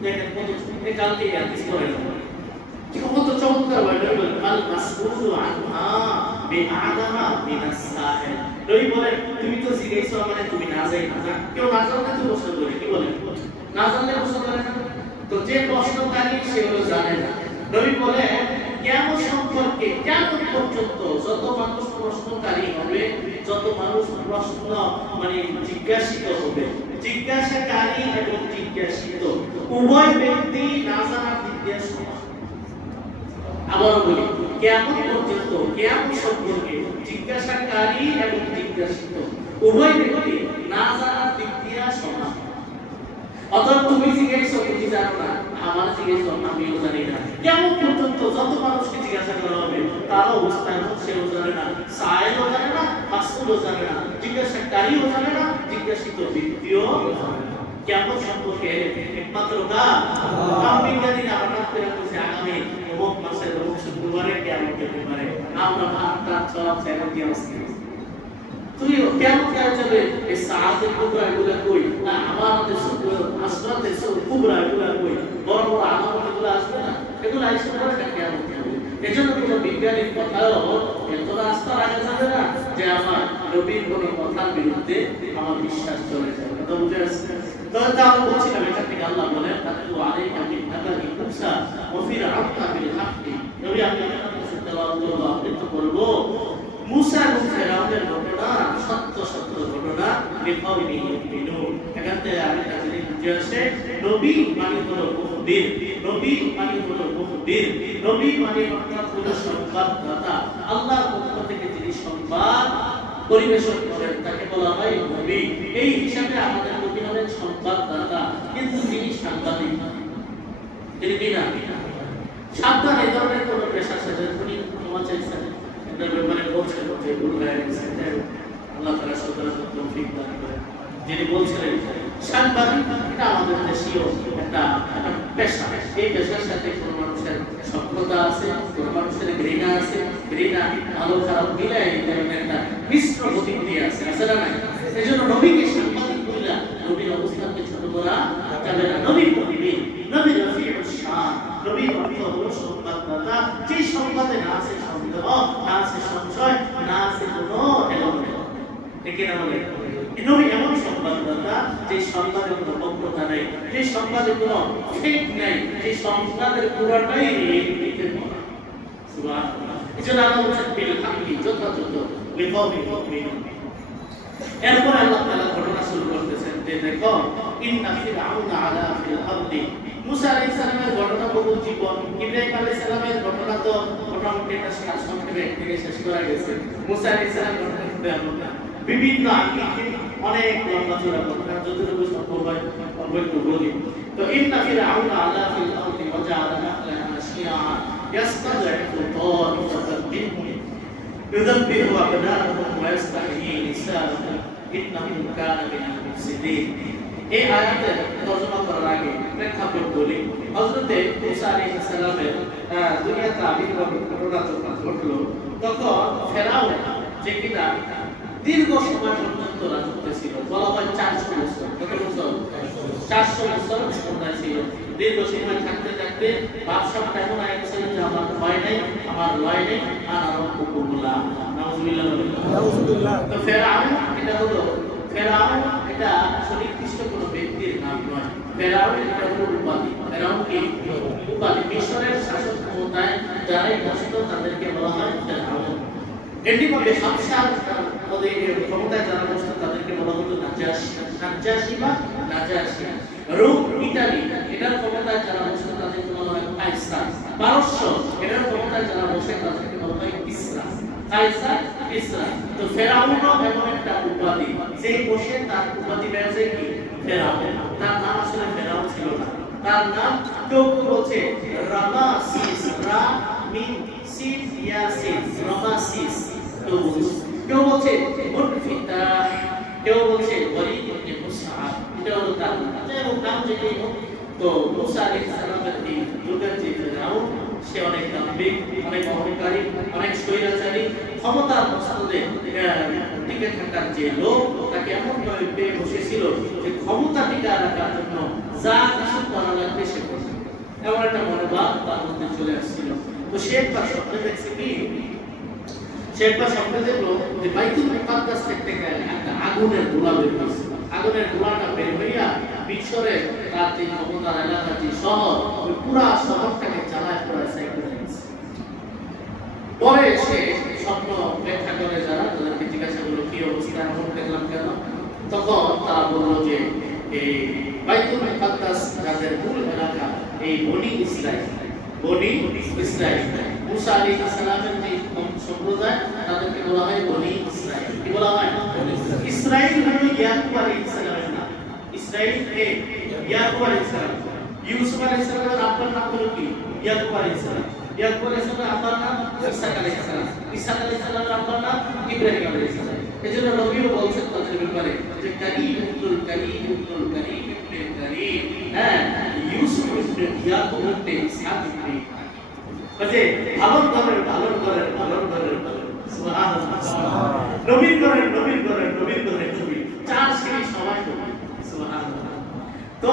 দেখেন কত কালকে হাদিস পড়ে কত চমৎকার বলে আল মাসউলু আনহা বিআলামা মিনাস সাহিল। নবী বলেন তুমি তো জিজ্ঞাসা মানে তুমি না যাই না, কেউ না জানলে তো প্রশ্ন করে, কি বলেন? না জানলে প্রশ্ন করে না। তো যে প্রশ্নকারী সে হলো জানে না। নবী বলে কিয়ামত সম্পর্কে কিয়ামত পর্যন্ত যত মানুষ প্রশ্নকারী হবে, যত মানুষ প্রশ্ন মানে জিজ্ঞাসিত হবে, জিজ্ঞাসাকারী এবং জিজ্ঞাসিত উভয় ব্যক্তি না জানার দিক দিয়ে সমান। আবার বলি কিয়ামত পর্যন্ত কিয়ামত সম্পর্কে জিজ্ঞাসাকারী এবং জিজ্ঞাসিত উভয় ব্যক্তি না জানার দিক দিয়ে সমান। অতএব তুমি জিজ্ঞাসা তুমি জানো না, আমার জিজ্ঞাসা আমিও জানি না। কিয়ামত পর্যন্ত যত মানুষকে জিজ্ঞাসা করা হবে তার অবস্থা সেও জানে না, সায়েলও জানে না, মাসউলও জানে না, জিজ্ঞাসাকারীও জানে না, জিজ্ঞাসিত ব্যক্তিও জানে না। কিয়ামত সম্পর্কে একমাত্র আল্লাহ। বিজ্ঞানীরা হঠাৎ করে বলছে আগামী অমুক মাসের অমুক শুক্রবারে কিয়ামত হতে পারে, আমরা ভাবটা সব ছেড়ে দিয়ে আসছি। তুই কেমন কাজ যাবে এই সাআতের কুবরা এগুলা কই না, আমাদের শুক্র আসরাতের কুবরা এগুলা কই, বড় বড় আলামতগুলো আসবে না, এগুলো আইসা পরে কিয়ামত হবে। এজন্য কোনো বিজ্ঞানীর কথাও এতটা আস্থা রাখা যাবে না যে আমার নবীর কোনো কথার বিরুদ্ধে আমার বিশ্বাস চলে যায়। কথা বুঝে আসছে? তবে তা আমি বলছিলাম এটা থেকে আল্লাহ বলেন আতলু আলাইকা মিন নাবাই মূসা ওয়া ফিরআউনা বিল হাক্কি। নবী আমি আপনাদের কাছে তেলাওয়াত করব, আবৃত্তি করব মুসা এবং ফিরআউনের ঘটনা, সত্য সত্য ঘটনা। লিকাউমিহি ইউমিনুন। এখানে আমি কাছে বুঝে আসে নবী মানে হলো মুখবির, নবী মানে হলো মুখবির, নবী মানে অর্থাৎ হলো সংবাদদাতা। আল্লাহর পক্ষ থেকে যিনি সংবাদ পরিবেশন করেন তাকে বলা হয় নবী। এই হিসাবে আমাদের নবী হলেন সংবাদদাতা, কিন্তু তিনি সাংবাদিক না। তিনি কি না? সাবধান, এই ধরনের কোন পেশা সাথে উনি ক্ষমা চাইছেন, এটার ব্যাপারে বলছেন যে ভুল হয়ে গেছে, আল্লাহ তাআলা সদয় তৌফিক দান করেন। যিনি বলছিলেন সাংবাদিক এটা আমাদের দেশীয় একটা পেশা। এই পেশার সাথে কোন মানুষের সভ্যতা আছে, কোন মানুষের ঘৃণা আছে, ঘৃণা ভালো খারাপ মিলাই একটা মিশ্র প্রতিক্রিয়া আছে, আছে না? এজন্য নবীকে সাংবাদিক বলিলা নবীর অবস্থানকে ছোট করা যাবে না। নবী নবী নবী রফিউস শান, নবীর অর্থ হলো সংবাদদাতা, যে সংবাদে না আছে সন্দেহ, না আছে সংশয়, না আছে কোনো এলোমেলো। ঠিক না বলে? নবী এমন সংবাদদাতা যে সংবাদে কোনো বক্রতা নেই, যে সংবাদে কোনো ফেক নেই, যে সংবাদের পুরোটাই মিথ্যে বলা। সুবহানাল্লাহ। এজন্য আল্লাহ বলেন বিল হাক্কি, যথাযথ লিকাউমিন মুমিনুন। এরপর আল্লাহ তাআলা ঘটনা শুরু করতেছেন যে দেখো ইন্না ফিরআউনা আলা ফিল আরদি। মুসা আলাইহিস সালামের ঘটনা বহু জীবন, ইব্রাহিম আলাইহিস সালামের ঘটনা তো মোটামুটি একটা সংক্ষেপে থেকে শেষ করা গেছে। মুসা আলাইহিস সালামের ঘটনা কিন্তু এমন না, বিভিন্ন আঙ্গিকে অনেক লম্বা চড়া ঘটনা, যতটুকু সম্ভব হয় অল্প একটু বলি। তো ইন্না ফিরআউনা আলা ফিল আরদি ওয়া জাআলা আহলাহা শিয়া ইয়াস্তাযিফু তা'iফাতান মিনহুম ইউযাব্বিহু আবনা'ahum ওয়া ইয়াস্তাহয়ী নিসা'ahum ইন্নাহু কানা মিনাল মুফসিদিন। এই আয়াতের তরজমা করার আগে প্রেক্ষাপট বলি। হযরতে মুসা আলাইহিস সালামের দুনিয়াতে আবির্ভাবের ঘটনা যখন ঘটলো, তখন ফেরাউন যে কিনা দীর্ঘ সময় পর্যন্ত রাজত্বে ছিল, বলা হয় 400 বছর। কত বছর? 400 বছর ক্ষমতায় ছিল। দীর্ঘ সময় থাকতে থাকতে বাদশাহ এমন হয়ে গেছিল যে আমার ভয় নেই, আমার লয় নেই, আর আমার কুকুরগুলা। নাউজুবিল্লাহ। নাউজুবিল্লাহ। তো ফেরাউন এটা হলো, ফেরাউন এটা সুনির্দিষ্ট কোনো ব্যক্তির নাম নয়। ফেরাউন এটা হলো উপাধি। ফেরাউন কি উপাধি? মিশরের শাসক ক্ষমতায় যারাই বসত তাদেরকে বলা হয় ফেরাউন। এমনিভাবে হাবশার ক্ষমতায় যারা বসত তাদেরকে বলা হতো নাজাশি। নাজাশি বা নাজাশি। রোম, ইতালি এটার ক্ষমতায় যারা বসত তাদেরকে বলা হয় কায়সার। পারস্য এটার ক্ষমতায় যারা বসে তাদেরকে বলা হয় কিসরা। কায়সার, কিসরা। তো ফেরাউন এমন একটা উপাধি, যে বসে তার উপাধি বেড়েছে কি ফেরাউন। তার নাম আসলে ফেরাউন ছিল না, তার নাম কেউ বলছে রামাসিস, রা মিম সিস ইয়াসিস, রামাসিস। কেউ বলছে মুনফিতা, কেউ বলছে ওয়ালিদ ইবনে মুসআব। এটা হলো তার নাম। যাই হোক, নাম যেটাই হোক, তো মুসা আলাইহিস সালামের এই যুগের যে ফেরাউন, সে অনেক দাম্ভিক, অনেক অহংকারী, অনেক স্বৈরাচারী, ক্ষমতার মসনদে টিকে থাকার যে লোক, তাকে এমন ভাবে পেয়ে বসেছিল যে ক্ষমতা টিকে রাখার জন্য যা কিছু করা লাগবে সে করবে, এমন একটা মনোভাব তার মধ্যে চলে আসছিল। তো সে একবার স্বপ্নে দেখছে কি, সে একবার স্বপ্নে দেখলো যে বাইতুল মুকাদ্দাস থেকে একটা আগুনের গোলা বের হয়েছে। আগুনের গোলাটা বের হইয়া মিশরে তার যে ক্ষমতার এলাকা, যে শহর, ওই পুরা শহরটাকে জ্বালায় পোড়ায় শেষ করে দিয়েছে। পরে সে স্বপ্ন ব্যাখ্যা করে যারা, তাদেরকে জিজ্ঞাসা করলো কি অবস্থা, এমন দেখলাম কেন? তখন তারা বললো যে এই বাইতুল মুকাদ্দাস যাদের মূল এলাকা, এই বনি ইসরাইল, বনি ইসরাইল, মুসা আলাইহিস সালামের যে সম্প্রদায়, তাদেরকে বলা হয় বনি ইসরাইল। কি বলা হয়? ইসরাইল হলো ইয়াকুব আলাইহিস সালামের নাম। ইসরাইল কে ইয়াকুব আলাইহিস সালাম। ইউসুফ আলাইহিস সালামের আব্বার নাম হলো কি? ইয়াকুব আলাইহিস সালাম। ইয়াকুব আলাইহিস সালামের আব্বার নাম ইসহাক আলাইহিস সালাম। ইসহাক আলাইহিস সালামের আব্বার নাম ইব্রাহিম আলাইহিস সালাম। এজন্য নবীও বলছেন তাদের ব্যাপারে যে কারীম ইবনুল কারীম ইবনুল কারীম ইবনে কারীম, হ্যাঁ, ইউসুফ ইবনে ইয়াকুব ইবনে ইসহাক ইবনে, মানে ভালোর ঘরের ভালোর ঘরের ভালোর ঘরের ভালো। সুবহানাল্লাহ। নবীর ঘরের নবীর ঘরের নবীর ঘরের নবী, চার শ্রেণী সবাই নবী। সুবহানাল্লাহ। তো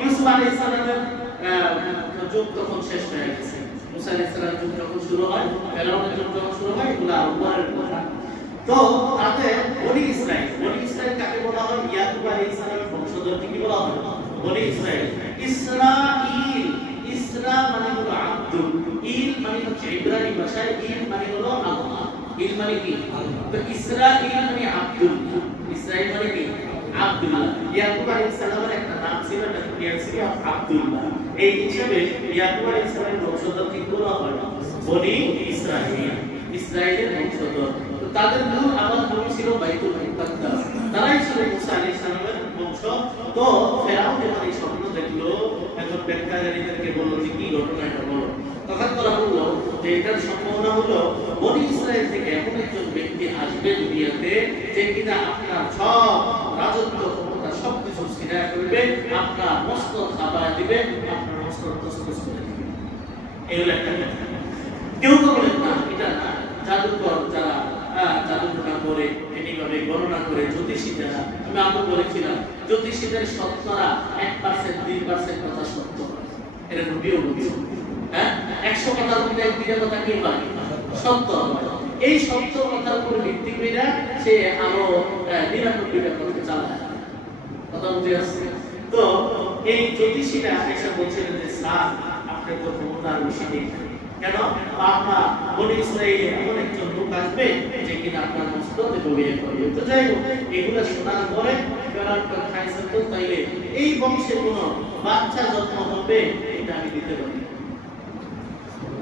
ইউসুফ আলাইহিস সালামের যুগ তখন শেষ হয়ে গেছে। মুসা আলাইহিস সালামের যুগ যখন শুরু হয়, ফেরাউনের যুগ যখন শুরু হয়, এগুলা উপরের কথা। তো তাদের বনি ইসরাইল, বনি ইসরাইল কাকে বলা হয়? ইয়াকুব আলাইহিস সালামের বংশধরকে কি বলা হয়? বনি ইসরাইল। ইসরাঈল, ইসরা মানে হলো আব্দুল, ইল মানে হচ্ছে ইব্রানি ভাষায় ইল মানে হলো আল্লাহ। ইল মানে কি? তো ইসরাঈল মানে আব্দুল, ইসরাঈল মানে কি? আব্দুল্লাহ। ইয়াকুব আলাইহিস সালামের একটা নাম ছিল, এটা ক্লিয়ার ছিল আব্দুল্লাহ। এই হিসাবে ইয়াকুব আলাইহিস সালামের বংশধরকে বলা হয় বনি ইসরাঈল, ইসরাঈলের বংশধর। তো তাদের মূল আবাদ ভূমি ছিল বাইতুল মুকাদ্দাস, তারাই ছিল মুসা আলাইহিস সালামের বংশ। তো ফেরাউন যখন এই স্বপ্ন দেখলো, এখন ব্যাখ্যাকারীদেরকে বলল যে কি ঘটনা এটা বলো। তখন তারা বললো যে এটার সম্ভাবনা হলো বনি ইসরাইল থেকে এমন একজন ব্যক্তি আসবে দুনিয়াতে, যে কিনা আপনার সব রাজত্ব ক্ষমতা সবকিছু ছিনায় করবে, আপনার মস্তক খাবায় দিবে, আপনার মস্তক তসতস করে দিবে। এগুলো একটা ব্যাখ্যা। কেউ তো বলেন না, এটা না, জাদুকর যারা জাদুটোনা করে এইভাবে গণনা কল্পনা করে জ্যোতিষীরা, আমি আগে বলেছিলাম জ্যোতিষীদের শতকরা 1% 2% কথা সত্য হয়, এটা নবীও বলছেন। হ্যাঁ, 100 কথার মধ্যে 2টা কথা কি হয়? সত্য হয়। এই সত্য কথার উপর ভিত্তি করে সে আরো 99টা কথা চালায়। কথা বুঝে আসছে? তো এই জ্যোতিষীরা এসে বলছিলেন যে স্যার আপনি তো ক্ষমতার বেশি নেই, কেন আপনার বনি ইসরায়েলে এমন একজন লোক আসবে যে কিনা আপনার মস্তকে ডুবিয়ে করবে। তো যাই হোক, এগুলো শোনার পরে ফেরাউনকে খাইছে, তো তাইলে এই বংশে কোনো বাচ্চা জন্ম হবে এটা আমি দিতে পারি।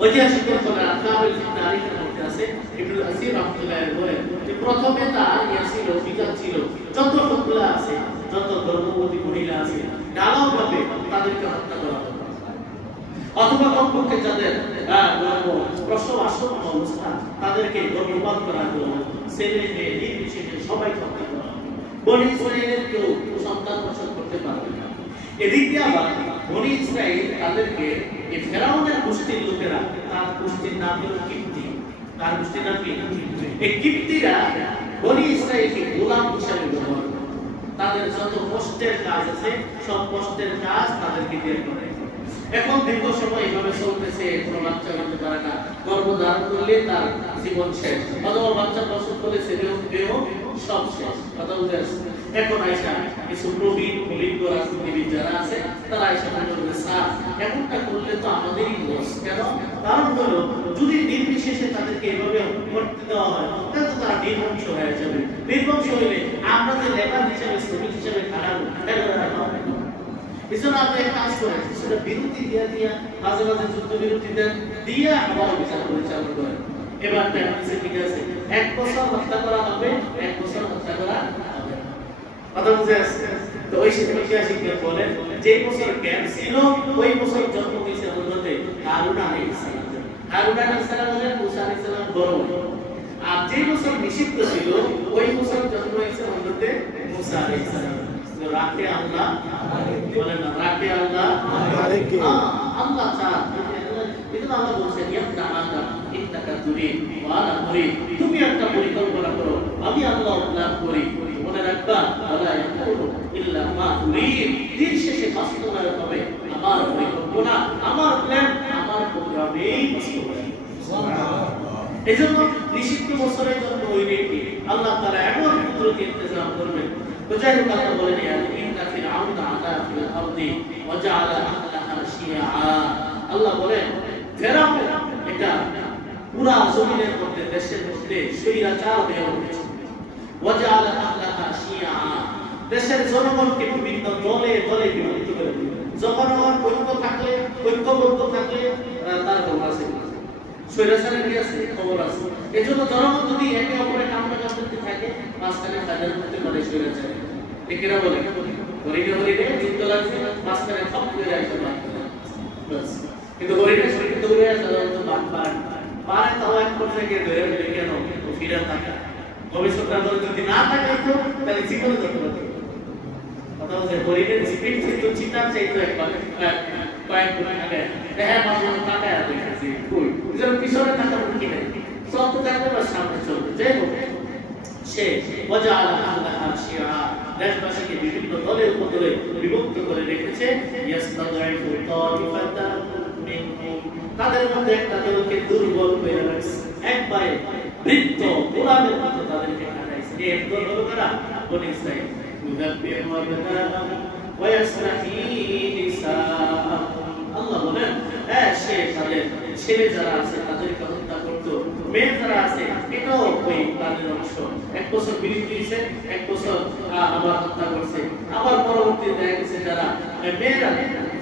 ঐতিহাসিক বলেন আকাবেল তারিখের মধ্যে আছে ইবনুল আসির রাহমাতুল্লাহ বলেন যে প্রথমে তার ছিল বিকাশ ছিল যত লোকগুলো আছে, যত গর্ভবতী মহিলা আছে ঢালাও ভাবে তাদেরকে হত্যা করা হবে, অথবা কমপক্ষে যাদের প্রসব আসন্ন অবস্থা তাদেরকে গর্ভপাত করা হবে, ছেলে মেয়ে নির্বিশেষে সবাই হত্যা করা হবে। বনি ইসরায়েলের কেউ সন্তান প্রসব করতে পারবে না। এদিকে আবার বনি ইসরায়েল তাদেরকে এই ফেরাউনের গোষ্ঠীর লোকেরা, তার গোষ্ঠীর নাম হলো কিপ্তি, তার গোষ্ঠীর নাম কি? এই কিপ্তিরা বনি ইসরায়েলকে গোলাম হিসাবে ব্যবহার করে, তাদের যত কষ্টের কাজ আছে সব কষ্টের কাজ তাদেরকে দিয়ে করে। এখন দীর্ঘ সময় এইভাবে চলতেছে, কোনো বাচ্চা হতে পারে না, গর্ভধারণ করলে তার জীবন শেষ, অথবা বাচ্চা প্রসব করলে ছেলেও সব শেষ। কথা বুঝে আসছে? এখন আয়সা কিছু প্রবীণ অভিজ্ঞ রাজনীতিবিদ যারা আছে তারা আয়সা বলবে স্যার এমনটা করলে তো আমাদেরই লস, কেন? কারণ হলো যদি নির্বিশেষে তাদেরকে এভাবে করতে দেওয়া হয় তাহলে তো তারা নির্বংশ হয়ে যাবে। নির্বংশ হইলে আমরা যে লেবার হিসাবে শ্রমিক হিসাবে খারাপ এজন্য আপনি এক কাজ করেন, সেটা বিরতি দিয়া মাঝে মাঝে যুদ্ধ বিরতি দেন দিয়া আবার বিচার পরিচালনা করেন। এবার দেখতেছে ঠিক আছে 1 বছর হত্যা করা হবে, 1 বছর হত্যা করা হবে। কথা বুঝে আসছে? তো ওই ঐতিহাসিকরা বলেন যে বছর ক্যাম্প ছিল ওই বছর জন্ম হয়েছে হযরতে হারুন আলাইহিস সালাম। হারুন আলাইহিস সালাম হলেন মুসা আলাইহিস সালাম বড় ভাই। আর যে বছর নিষিদ্ধ ছিল ওই বছর জন্ম হয়েছে হযরতে মুসা আলাইহিস সালাম। তো রাখে আল্লাহ বলেন না, রাখে আল্লাহ আরেকে আল্লাহ চান। এটা আল্লাহ বলছেন ইয়া আদম ইন্নাকা তুরিদ ওয়া আনা মুরিদ, তুমি একটা পরিকল্পনা করো আমি আল্লাহ প্ল্যান করি। মনে রাখবা ওয়ালা ইয়াকুলু ইল্লা মা তুরিদ, দিন শেষে বাস্তবায়ন হবে আমার পরিকল্পনা, আমার প্ল্যান, আমার প্রোগ্রামেই বাস্তবায়ন। সুবহানাল্লাহ। এজন্য নিষিদ্ধ বছরের জন্য ওই ব্যক্তি আল্লাহ তাআলা এমন কুদরতি ইন্তজাম করবেন। তো যাই হোক আল্লাহ বলেন ইন্না ফিরআউনা আলা ফিল আরদি ওয়া জাআলা আহলাহা শিয়া। আল্লাহ বলেন ফেরাউন এটা পুরা জমিনের মধ্যে দেশের মধ্যে স্বৈরাচার হয়ে উঠেছে। ওয়া জাআলা আহলাহা শিয়া, দেশের জনগণকে বিভিন্ন দলে দলে বিভক্ত করে দিল। জনগণ ঐক্যবদ্ধ থাকলে তার খবর আছে, স্বৈরাচারের কি আছে খবর আছে। এজন্য জনগণ যদি একে অপরের কামনা করতে থাকে মাঝখানে ফায়দা করতে পারে স্বৈরাচার। একেরা বলে হরিণে হরিণে যুদ্ধ লাগছে, মাঝখানে খপ করে আসে বাস। কিন্তু হরিণে শরীর দৌড়ে আসে তো বান পারে তাও এক পর্যায়ে গিয়ে ধরে ফেলে, কেন ফিরে থাকা ভবিষ্যৎটা যদি না থাকে তো তাহলে জীবনে ধরতে পারতো। কথা বলছে হরিণের স্পিড কিন্তু চিন্তার চাইতো একবার কয়েক গুণ আগে হ্যাঁ মাঝে তাকায় দেখেছি কই যেন পিছনে তাকার কি নেই, চলতে থাকবে বা সামনে চলবে। যাই হোক সে ওয়াজাআলা আহলাহা শিয়া, দেশবাসীকে বিভিন্ন দলে উপদলে বিভক্ত করে রেখেছে। ইয়াস্তাদাইফু তাইফাতান মিনহুম, তাদের মধ্যে একটা দলকে দুর্বল করে রাখছে, একবারে বৃত্ত গোলামের মতো তাদেরকে হারাইছে। এই দল হলো কারা? বনি ইসরাঈল। ইউদাব্বিহু আবনাআহুম ওয়া ইয়াসতাহয়ী নিসাআহুম। আল্লাহ বলেন হ্যাঁ সে তাদের ছেলে যারা আছে তাদেরকে হত্যা করতো, মেয়ে যারা আছে এটাও ওই তাদের অংশ। 1 বছর বিরতি দিয়েছে, 1 বছর আবার হত্যা করছে। আবার পরবর্তীতে দেখা গেছে যারা মেয়েরা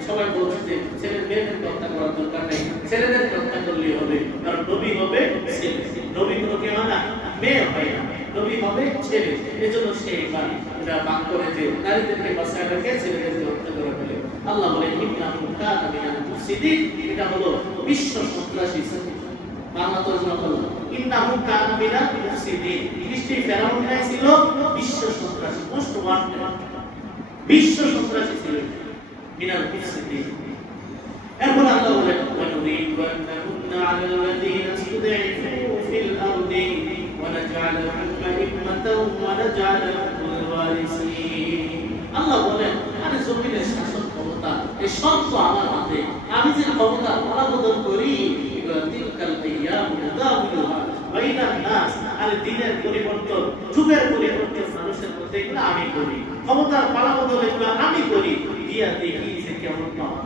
সবাই বলছে যে ছেলে মেয়েদেরকে হত্যা করার দরকার নেই, ছেলেদেরকে হত্যা করলেই হবে, কারণ নবী হবে ছেলে, নবী কোনো কে হয় না, মেয়ে হয় না, নবী হবে ছেলে। এজন্য সে এটা বাক করে যে নারীদেরকে বাঁচায় রেখে ছেলেদেরকে হত্যা করে ফেলে। আল্লাহ বলেন ইন্নাহু কানা মিনাল মুফসিদিন, এটা হলো বিশ্ব সন্ত্রাসী। বাংলা তরজমা করলাম ইন্নাহু কানা মিনাল মুফসিদিন, নিশ্চয়ই ফেরাউন ছিল বিশ্ব সন্ত্রাসী, মোস্ট ওয়ান্টেড বিশ্ব সন্ত্রাসী ছিল মিনাল মুফসিদিন। এরপর আল্লাহ বলেন ওয়া নুরিদু আন নামুন্না আলাল লাযীনা ইসতুদঈফু ফিল আরদি ওয়া নাজআলাহুম আ'immatan আল্লাহ বলেন, আরে জমিনের শাসন ক্ষমতা এই সব তো আমার হাতে, আমি যে ক্ষমতা পরাবর্তন করি, আরে দিনের পরিবর্তন, যুগের পরিবর্তন মানুষের মধ্যে এগুলো আমি করি, ক্ষমতার পালাবদল এগুলো আমি করি, দিয়া দেখি যে কেমন পাওয়া,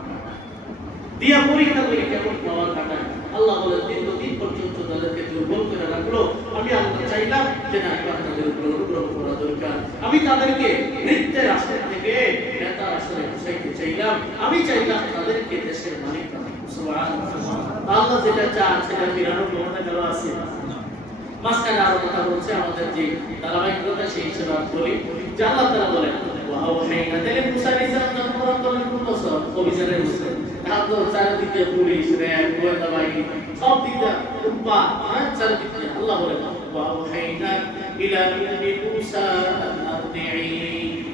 দিয়া পরীক্ষা করে কেমন পাওয়ার কাটায়। আল্লাহ বলেন, দীর্ঘদিন পর্যন্ত তাদেরকে দুর্বল করে রাখলো, আমি আল্লাহ চাইলাম যে না, এবার তাদের উপর অনুগ্রহ করা দরকার। আমি তাদেরকে নৃত্যের আসর থেকে নেতার আসরে বসাইতে চাইলাম, আমি চাইলাম তাদেরকে দেশের মালিক বানাবো। সুবহানাল্লাহ। আল্লাহ যেটা চান সেটা ফিরানোর ক্ষমতা কারো আছে? মাঝখানে আরো কথা বলছে, আমাদের যে ধারাবাহিকতা সেই হিসেবে বলি যে আল্লাহ তাআলা বলেন, ওয়াহাইনা তাইলে মুসা আলাইহিস সালাম যখন করলেন কোন বছর অভিযানের বছর, তারপর চারিদিকে পুলিশ, র্যাব, গোয়েন্দা বাহিনী সব দিকে উম্মা, চারিদিকে আল্লাহ বলেন, ওয়াহাইনা ইলা মুসা আরদিই,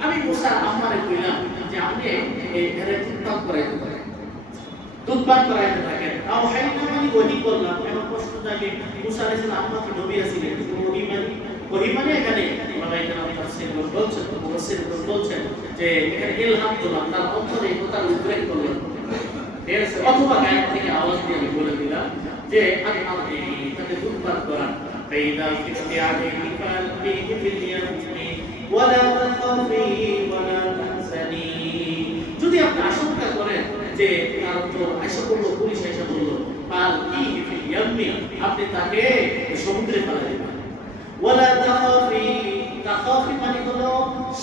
আমি মুসা আমারে কইলাম যে আপনি এই এর চিন্তা করাইতে পারেন, দুধপান করাইতে থাকেন। ওয়াহাইনা মানে ওহী করলাম। এখন প্রশ্ন জাগে, মুসা আলাইহিস সালাম কি নবী ছিলেন? ওহী মানে এখানে মালায়েকা তাফসীর বলছেন, মুফাসসির বলছেন যে এখানে ইলহাম দিলাম, তার অন্তরে তার উদ্রেক করলেন। এর অথবা গায়েব থেকে আওয়াজ দিয়ে আমি বলে দিলাম যে আমি আপনি তাকে দুধপান করান। ফাইদা ফিতি আলাইহি ফালকিহি ফিল ইয়ামি ওয়ালা তাখাফি ওয়ালা তাহজানি, যদি আপনি আশঙ্কা করেন যে তার তো আশা করলো, পুলিশ আশা করলো, ফালকিহি ফিল ইয়ামি, আপনি তাকে সমুদ্রে ফেলে দিবেন। ওয়ালা তাখাফি, তাখাফি মানে হলো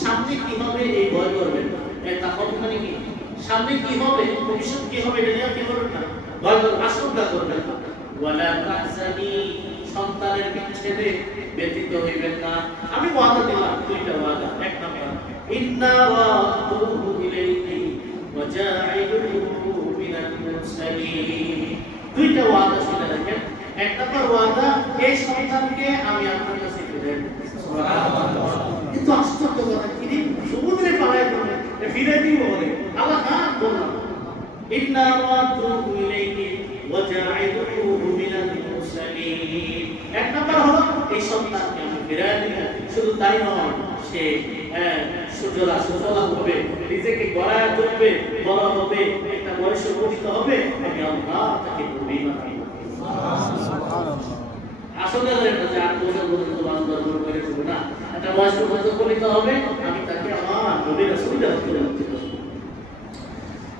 সামনে কি হবে এই ভয় করবেন না। এই তাখাফি মানে কি? সামনে কি হবে, ভবিষ্যৎ কি হবে এটা নিয়ে কি করবেন না, ভয় করবেন, আশঙ্কা করবেন না। ওয়ালা তাহজানি, সন্তানের বিচ্ছেদে ব্যতীত হইবেন না। আমি ওয়াদা দিলাম, দুইটা ওয়াদা। এক নাম্বার, ইন্না রাদুহু ইলাইহি ওয়া জাইলুহু মিনাল মুরসালিন। দুইটা ওয়াদা শুনে রাখেন। এক নাম্বার ওয়াদা, এই সন্তানকে আমি আপনার কাছে ফিরে দেব। সুবহানাল্লাহ। কিন্তু আশ্চর্য কথা কি, সমুদ্রে পালায় পড়ে ফিরে দিব বলে আল্লাহ না বললাম, ইন্না রাদুহু ইলাইহি ওয়া জাইলুহু মিনাল মুরসালিন। এক নাম্বার হলো এই সন্তানকে আমি ফিরে দেব। শুধু তাই নয়, সে সুজলা সুফলা হবে, নিজেকে গড়ায় তুলবে, বড় হবে, একটা বয়সে উপনীত হবে, আমি আল্লাহ তাকে নবী বানাবো। আসলে যে 8 বছর পর্যন্ত বান্দর করে দেব না, একটা বয়সে উপনীত হবে, আমি তাকে আমার নবী রাসূল করে দেব।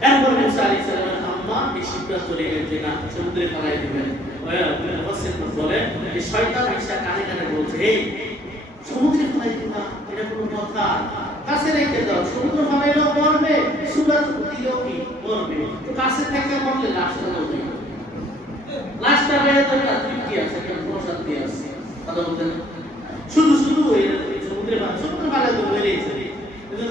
এরপর মুসা আলাইহিস সালামের আম্মা এই সিদ্ধান্ত নিলেন যে না, সমুদ্রে ফেলাই দিবেন। মুফাসসির বলেন যে শয়তান এসে কানে কানে বলছে, এই সমুদ্রে ফেলাই দিবা, এটা কোনো কথা? কাছে রেখে দাও, সমুদ্র ফেলাইলেও মরবে, সুরা দিলেও কি মরবে, তো কাছে থেকে মরলে লাশটা মরবে, লাশটা বেড়ে তো তৃপ্তি আছে, কেন প্রশান্তি আছে, কথা বলতেন। শুধু শুধু সমুদ্রে ফেলাই তো বেরিয়েছে,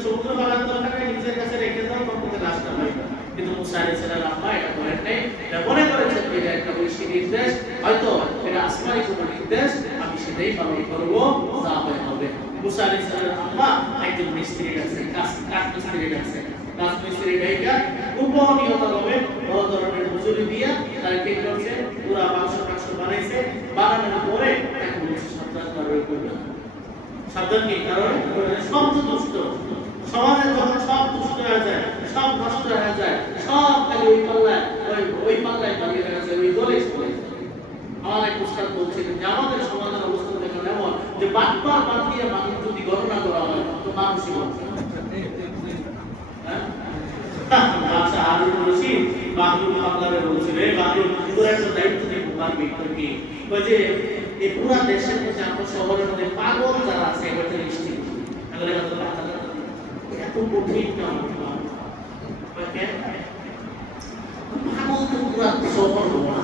সমুদ্র ফেলার দরকার নেই, নিজের কাছে রেখে দাও, কখনো লাশটা পাইবে। কিন্তু মুসা আলাইহিস সালাম আম্মা এটা করেন নাই, এটা মনে করেছেন যে এটা একটা ঐশী নির্দেশ, হয়তো এটা আসমানি কোনো নির্দেশ, আমি সেটাই পালন করবো, যা হবে। মুসা আলাইহিস সালাম আম্মা একজন মিস্ত্রি আছে, কাঠ মিস্ত্রি আছে, কাঠ মিস্ত্রি ডাইকা গোপনীয়তাভাবে বড় ধরনের মজুরি দিয়া তারা কি করছে, পুরা মাংস বানাইছে, বানানোর পরে তাকে বলছে সাবধান করবে, সাবধান কি, কারণ সব তো দুষ্ট, সমাজে যখন সব দুষ্ট হয়ে যায়, সব নষ্ট হয়ে যায়, সব খালি ওই পাল্লায় বানিয়ে রাখা যায়, ওই দলে চলে যায়। আমার এক উস্তাদ বলছিলেন যে আমাদের সমাজের অবস্থা দেখুন এমন যে বারবার বাদ দিয়ে মানুষ যদি গণনা করা হয় তো মানুষই বলছে, আচ্ছা আলু রশিদ বাংলুর বাংলারে বলছিল, এই বাংলুর পুরো একটা দায়িত্ব নিয়ে পারবে কি, ওই যে এই পুরা দেশের মধ্যে আমরা শহরের মধ্যে পাগল যারা আছে এবার লিস্টি তাহলে এত কঠিন না, পাগল তো পুরা শহর না।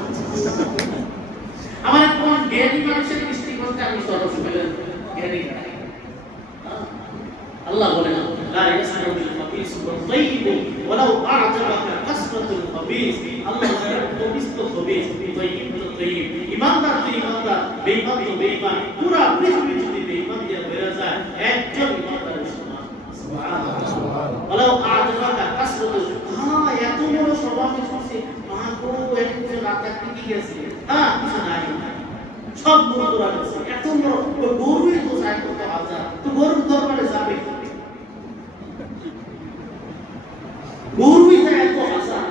আমার কোন জ্ঞানী মানুষের লিস্টি করতে আমি সরস পেলেন জ্ঞানী নাই। আল্লাহ বলেন, লা ইয়াসমাউল খাবিস ওয়াত তাইয়িব ওয়ালাউ আ'জাবাকা কাসরাতুল খাবিস। আল্লাহ বলেন খাবিস তো খাবিস, তাইয়িব তো তাইয়িব, ঈমানদার তো ঈমানদার, বেঈমান তো বেঈমান, পুরা পৃথিবী যদি বেঈমান দিয়ে ভরে যায়, একজন ঈমানদারের সমান। সুবহানাল্লাহ। ওয়ালাউ আ'জাবাকা কাসরাতুল, এত বড় সভা শুনছি, মাগো একজন রাতে কি গেছে, কিছু নাই, সব বন্ধুরা গেছে, এত বড় গরুই তো যায় কত হাজার, তো গরুর দরবারে যাবে গরুই যায় এত হাজার।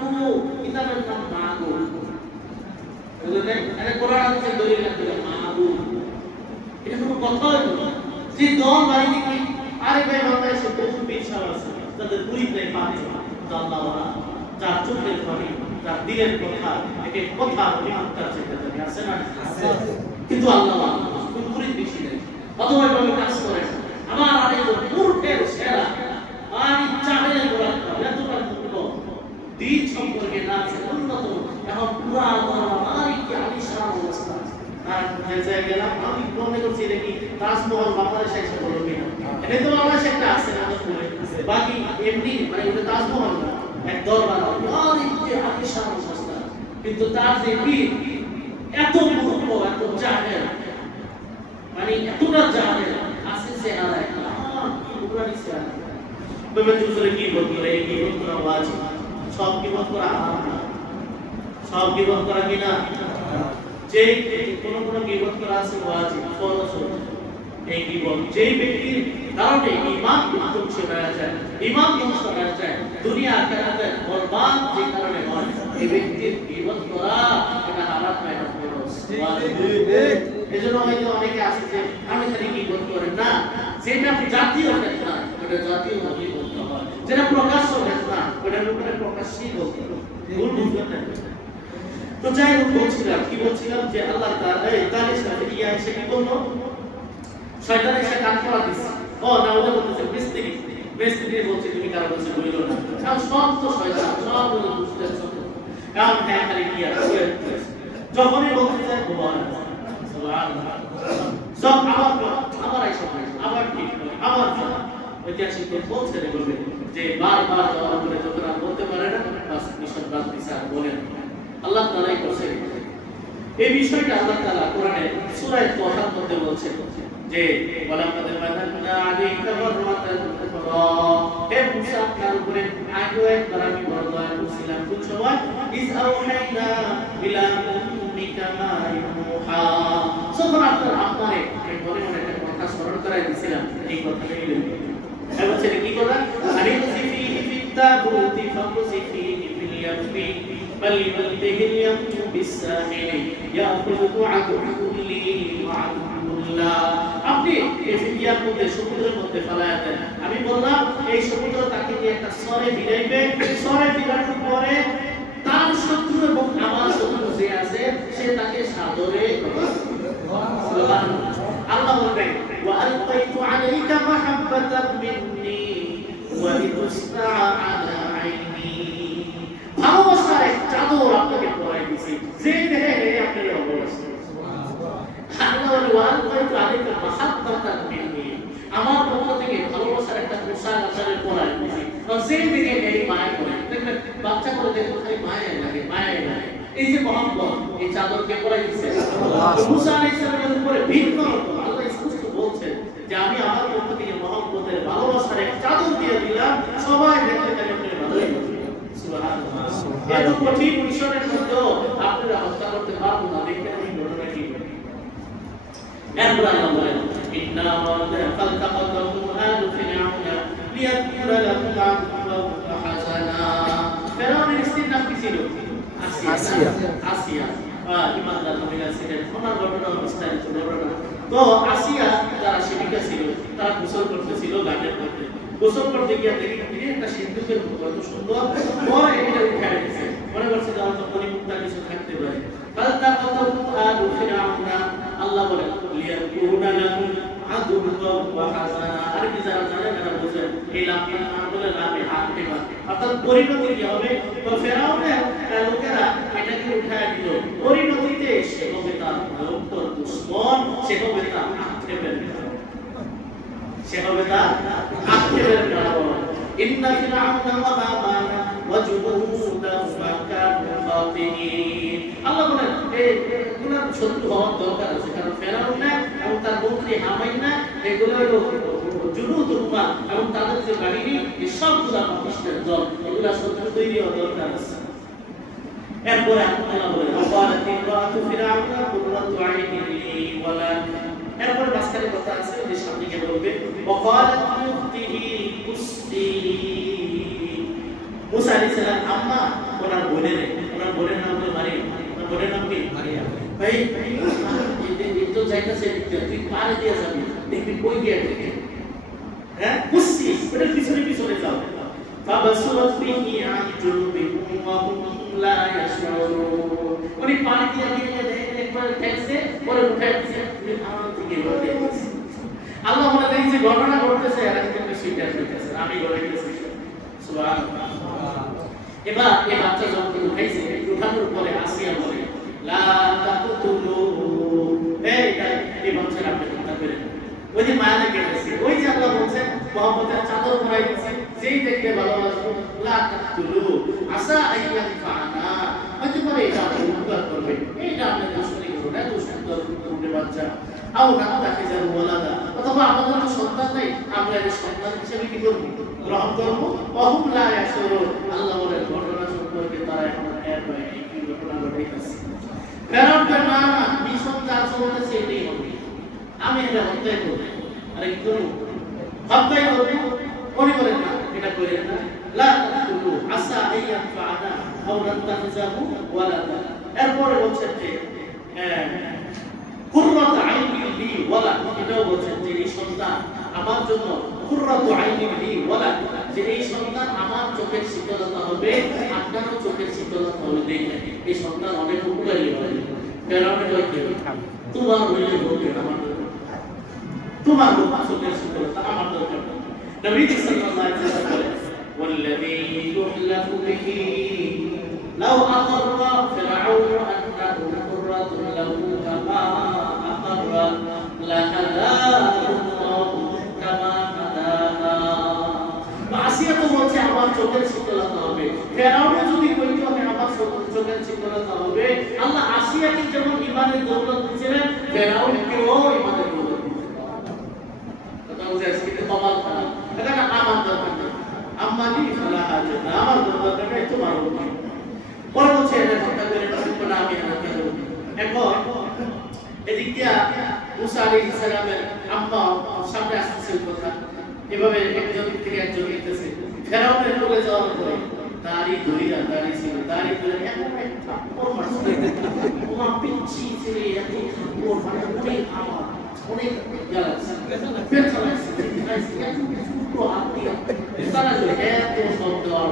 কোনো কিতাবের নাম মাগুর, কোরআন হাদিসের দলিল লাগবে মাগুর, এটা কোনো কথা হলো যে দল বাড়িতে কি আরে ভাই বাংলাদেশে বহু পেশাব আছে, তাদের মুরিদরাই পারে আল্লাহওয়ালা, যার চোখের পানি, যার দিলের কথা, একে কথা অভিমানতার চেষ্টা আছে না, কিন্তু আল্লাহওয়ালা কোন মুরিদ বেশি নেই, অথবা এভাবে কাজ করে আমার আরেকজন মূর্খের সেরা আর চাহের গোলাপ এতটা দিন সম্পর্কে না আছে উন্নত, এখন পুরা আমার কি আলিশান অবস্থা। আর জায়গায় গেলাম আমি মনে করছি দেখি তাজমহল বাংলাদেশে এসে বলো কিনা, এটা তো বাংলাদেশে একটা আছে না, বাকি এমনি মানে ওটা তাজমহল না, এক দরবার অনেক আলিশান অবস্থা, কিন্তু তার যে বীর এত মূর্খ এত জাহেল, মানে এতটা জাহেল আছে চেহারা একটা কি উপরানি চেহারা তবে দুসরে কি বলতে রে কি বলতে আওয়াজ সব কি বলতে হারাম না, সব কি বলতে কি না, যে কোন গীবত করা আছে ওয়াজিব ফরজ, এই গীবত যেই ব্যক্তির কারণে ঈমান ধ্বংস হয়ে যায়, ঈমান ধ্বংস হয়ে যায়, দুনিয়া আখিরাতে বরবাদ যে কারণে হয়, এই ব্যক্তির গীবত করা এটা হারাম না, এটা ফরজ ওয়াজিব। এজন্য হয়তো অনেকে আছে যে আমি খালি গীবত করেন না, যেটা জাতীয় না ওটা জাতীয় ভাবে বলতে হয়, যেটা প্রকাশ্য না ওটার উপরে প্রকাশ্যই বলতে হয়, ভুল বুঝবেন না। তো যাই হোক বলছিলাম কি বলছিলাম যে আল্লাহ তাআলা সাথে ইয়া এসে কি বললো, শয়তান এসে কান পড়া দিছে, ও না ওটা বলতেছে মিস্ত্রি বলছে তুমি কারো কাছে বলিও না, কারণ সব তো শয়তান, সব হলো দুষ্টের ছোট, কারণ হ্যাঁ খালি কি আর যখনই বলতে যায় সুবহানাল্লাহ সব আবার এই সব আবার ঠিক আবার ঐতিহাসিক বলছে বলবে যে বারবার যাওয়ার পরে যখন আর বলতে পারে না বাস মিশন বাদ বিচার বলেন আল্লাহ তাআলাই করছে। এই বিষয়টা আল্লাহ তাআলা কোরআনে সূরা তাহার মধ্যে বলছেন যে ওয়ালাকাদ মানান্না আলাইকা মাররাতান উখরা, হে মুসা আপনার উপরে আগে একবার আমি বড় দয়া করেছিলাম কোন সময় ইজ আওহাইনা ইলা উম্মিকা মা ইউহা, যখন আপনারে মনে মনে একটা কথা স্মরণ করাই দিয়েছিলাম, এই কথাটা লিখবেন এবং সেটা কি কথা আমি ফিহি ফিত্তাবুতি ফাকুসিফিহি ফিল ইয়ামি فليبلغ اليم بالساحل يأخذ عدو لي وعدو الله। আপনি এই ফিদিয়ার মধ্যে সমুদ্রের মধ্যে ফেলায় দেন, আমি বললাম এই সমুদ্র তাকে নিয়ে একটা সরে বিরাইবে, সরে বিরানোর পরে তার শত্রু এবং আমার শত্রু যে আছে সে তাকে সাদরে আল্লাহ বলেন ওয়া আলকাইতু আলাইকা মাহাব্বাতাম মিন্নি ওয়া লিতুসনা আলা আইনি, ভালোবাসার এক চাদর আপনাকে পরাই দিয়েছি, যে দেখে আপনি অবস্থা আল্লাহ ওয়াল কইতু আলাইকা মাহাব্বাতান মিন্নি, আমার পক্ষ থেকে ভালোবাসার একটা পোশাক আপনাকে পরাই দিয়েছি, আর যে দেখে এই মায়া করে দেখবেন বাচ্চা করে দেখো খালি মায়া লাগে মায়া লাগে, এই যে মহব্বত এই চাদরকে পরাই দিয়েছে আল্লাহ। মুসা আলাইহিস সালামের উপরে ভিন্ন আল্লাহ স্পষ্ট বলছেন যে আমি আমার পক্ষ থেকে মহব্বতের ভালোবাসার এক চাদর দিয়ে দিলাম, সবাই দেখতে থাকে আপনি ভালোই সুবহানাল্লাহ। এত কঠিন মিশনের মধ্যেও আপনারা হত্যা করতে পারবো না, দেখতে এই ঘটনা কি এরপর আল্লাহ বলেন ইন্না ফালতাকাতাহু আলু ফিরআউনা লিয়াকুলা লাহুম আদুওয়ান ওয়া হাসানা, ফিরআউনের স্ত্রীর নাম কি ছিল? আসিয়া। ইমানদার মহিলা ছিলেন, ওনার ঘটনা বিস্তারিত ঘটনা। তো আসিয়া যারা সেবিকা ছিল তারা গোসল করতেছিল গানের মধ্যে, গোসল করতে গিয়ে দেখি একটা সিন্ধুকের কত সুন্দর পরে এটা উঠে গেছে, মনে করছে যে হয়তো পরিমুক্তা কিছু থাকতে পারে। ফালতাকাতাহু আলু ফিরআউনা, আল্লাহ বলেন লিয়াকুনা লাহুম আদুওয়ান ওয়া হাসানা, আর কি যারা জানেন তারা বুঝেন এই লামটা না বলে লামে হাতে বা অর্থাৎ পরিণতি কি হবে, তো ফেরাউনের লোকেরা এটাকে উঠায় দিল, পরিণতিতে সে হবে তার ভয়ঙ্কর দুশমন, সে হবে তার আক্ষেপের কারণ, সে হবে তার আক্ষেপের কারণ। ইন্না ফিরআউনা ওয়া হামানা ওয়া জুনুদাহুমা কানু খাতিঈন, আল্লাহ বলেন এই গুনার শত্রু হওয়ার দরকার আছে, কারণ ফেরাউন এবং তার মন্ত্রী হামাইনা এগুলো জুনুদুহুমা এবং তাদের যে বাহিনী এই সবগুলা পাকিস্তানের দল, এগুলা শত্রু তৈরি হওয়ার দরকার আছে। এরপরে আল্লাহ বলেন ওয়াকালাত ইমরাতু ফিরআউনা কুররাতু আইনিন লি ওয়ালা, এরপর মাঝখানে কথা আছে যে সামনে গিয়ে বলবে ওয়াকালাত ইউতিহি কুসতি। মুসা আলাইহিস সালাম আম্মা ওনার বোনের নাম হলো মারিয়াম। ওনার বোনের নাম কি? মারিয়াম। ভাই এই তো যাইতাছে তুই পারে দিয়ে যাবি, দেখবি কই গিয়ে দেখে, হ্যাঁ কুসতি ওটা পিছনে পিছনে যাও। ফাবাসুরাত বিহি আন জুনুবিহিম ওয়া হুম লা ইয়াশউরুন। উনি পানি দিয়ে একবার ঠেকছে পরে উঠাইছে আমার দিকে বলে আল্লাহ বলে এই যে ঘটনা ঘটতেছে এরা কিন্তু স্বীকার করতেছে আমি বলে দিয়েছি সুবহানাল্লাহ। এবার এই বাচ্চা যখন উঠাইছে উঠানোর পরে আসিয়া বলে লা তাকুতুলু, এই বাচ্চারা আপনি হত্যা করেন। ওই যে মায়া লেগে গেছে, ওই যে আল্লাহ বলছেন মুহাম্মদের চাদর পরাই দিয়েছে, যেই দেখতে ভালোবাসবো লা তাকুতুলু আসা আইয়ান ফানা, হয়তো করে এটা উপকার করবে, এইটা আপনি দুশ্মনী করুন, এত সুন্দর টুকটুকে বাচ্চা আও না তাকে যার ওয়ালাদা, অথবা আমাদের তো সন্তান নেই, আমরা এর সন্তান হিসেবে কি করব? গ্রহণ করব। ওহুম লা ইয়াশউরুন, আল্লাহ বলেন ঘটনা সম্পর্কে তারা এখন এর বাইরে কি ঘটনা ঘটাইতেছে। ফেরাউনের মা মিশন যা চলতেছে এটাই হবে, আমি এটা হত্যাই করব। আরে কি করব? হত্যাই করব। উনি বলেন না এটা করেন না, লা তাকুলু আসা আইয়ান ফাআনা আও নাত্তাখিযাহু ওয়ালাদা। এরপরে বলছেন যে কুররাতু আইনিন লি ওয়ালা, এটাও বলছেন যে এই সন্তান আমার জন্য কুররাতু আইনিন লি ওয়ালা, যে এই সন্তান আমার চোখের শীতলতা হবে, আপনারও চোখের শীতলতা হবে, দেখেন এই সন্তান অনেক উপকারী হবে। ফেরাউন বলে তোমার হইলে হবে আমার দরকার, তোমার চোখের শীতলতা আমার দরকার। নবী সাল্লাল্লাহু আলাইহি ওয়াসাল্লাম বলেন ওয়াল্লাযী ইউহলাফু বিহি লাউ আকাররা ফিরআউন আন্নাহু কুররাতুন লাহু কামা আকাররা লাহাদাহু কামা হাদাহা। আসিয়া তো বলছে আমার চোখের শীতলতা হবে, ফেরাউন যদি কইতো আমি আমার চোখের শীতলতা হবে, আল্লাহ আসিয়াকে যেমন ঈমানের দৌলত দিয়েছিলেন ফেরাউনকেও ঈমানের দৌলত দিয়েছিলেন। কথা বুঝে আসছে কিন্তু কমাল খারাপ, এটা না আমার দরকার নেই, আম্মালি ফালা হাজাত, আমার দরকার নেই, তোমার দরকার। পরে বলছে এটা কথা করে না আমি হত্যা করব। এখন এদিক দিয়া মুসা আলাইহিস সালামের আম্মা সামনে আসছে কথা, এভাবে একজন থেকে একজন যেতেছে, ফেরাউনের লোকে যাওয়ার পরে দাড়ি ধরিয়া দাড়ি ছিল, দাড়ি ধরে এমন এক থাপ্পড় মারছে, ওমা পিচ্ছি ছেলে এত থাপ্পড় মানে অনেক আমার অনেক জ্বালাচ্ছে, ব্যথা লাগছে, এত ছোট হাত দিয়া তারা যে এত শব্দ আর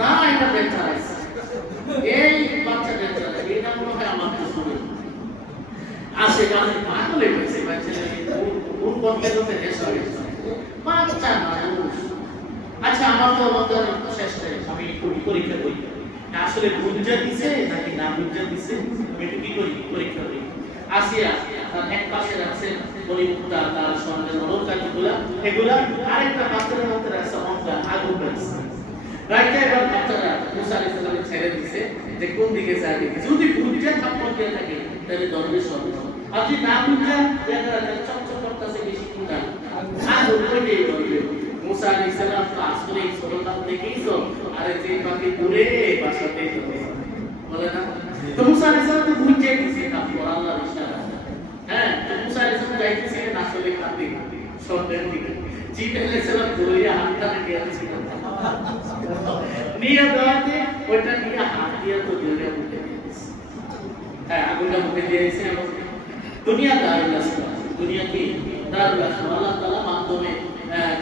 না এটা ব্যথা লাগছে, এই বাচ্চা ব্যথা লাগে, এটা মনে হয় আমার তো শুনে আসে কাছে পাগল হয়ে গেছে, বাচ্চা কোন কর্মের নেশা হয়েছে বাচ্চা মানুষ। আচ্ছা আমার তো আমাদের শেষ নেই, আমি পরীক্ষা করি আসলে বুঝা দিছে নাকি না বুঝা দিছে, আমি একটু কি করি পরীক্ষা করি। আসিয়া তার এক পাশে রাখছে বলিমুক্তা, তার স্বর্ণের অলঙ্কারগুলা, এগুলা আরেকটা পাত্রের মধ্যে রাখছে অঙ্কা আগুন রাখছে, রাইতে এবার বাচ্চারা মুসা আলাইহিস সালামকে ছেড়ে দিছে যে কোন দিকে যাবে, যদি বুঝা থাপ্পড় দিয়ে থাকে তাহলে দরবে সর্ব, আর যদি না বুঝা দেখা যায় চকচক করতেছে বেশি কুটা আগুন ওইটাই দরবে। মুসা আলাইহিস সালাম তো আসলে এই ছোটটা দেখেই তো আরে যে পাখি দূরে বাসাতেই তো বলে না, তো মুসা আলাইহিস সালাম তো বুঝে গেছে তারপর আল্লাহর ইশারা, হ্যাঁ তো মুসা আলাইহিস সালাম যাইতেছিলেন আসলে কাঁদে স্বর্ণের দিকে, জিবরাইল আলাইহিস সালাম ধরিয়া হাতটা নিয়ে আসছিলেন, নিয়ে দাঁড়াতে ওইটা নিয়ে হাত দিয়ে তো ধরে মুখে দিয়েছে, হ্যাঁ আগুনটা মুখে দিয়েছে। এবং দুনিয়া দারুল আসবাব, দুনিয়া কি দারুল আসবাব, আল্লাহ তাআলা মাধ্যমে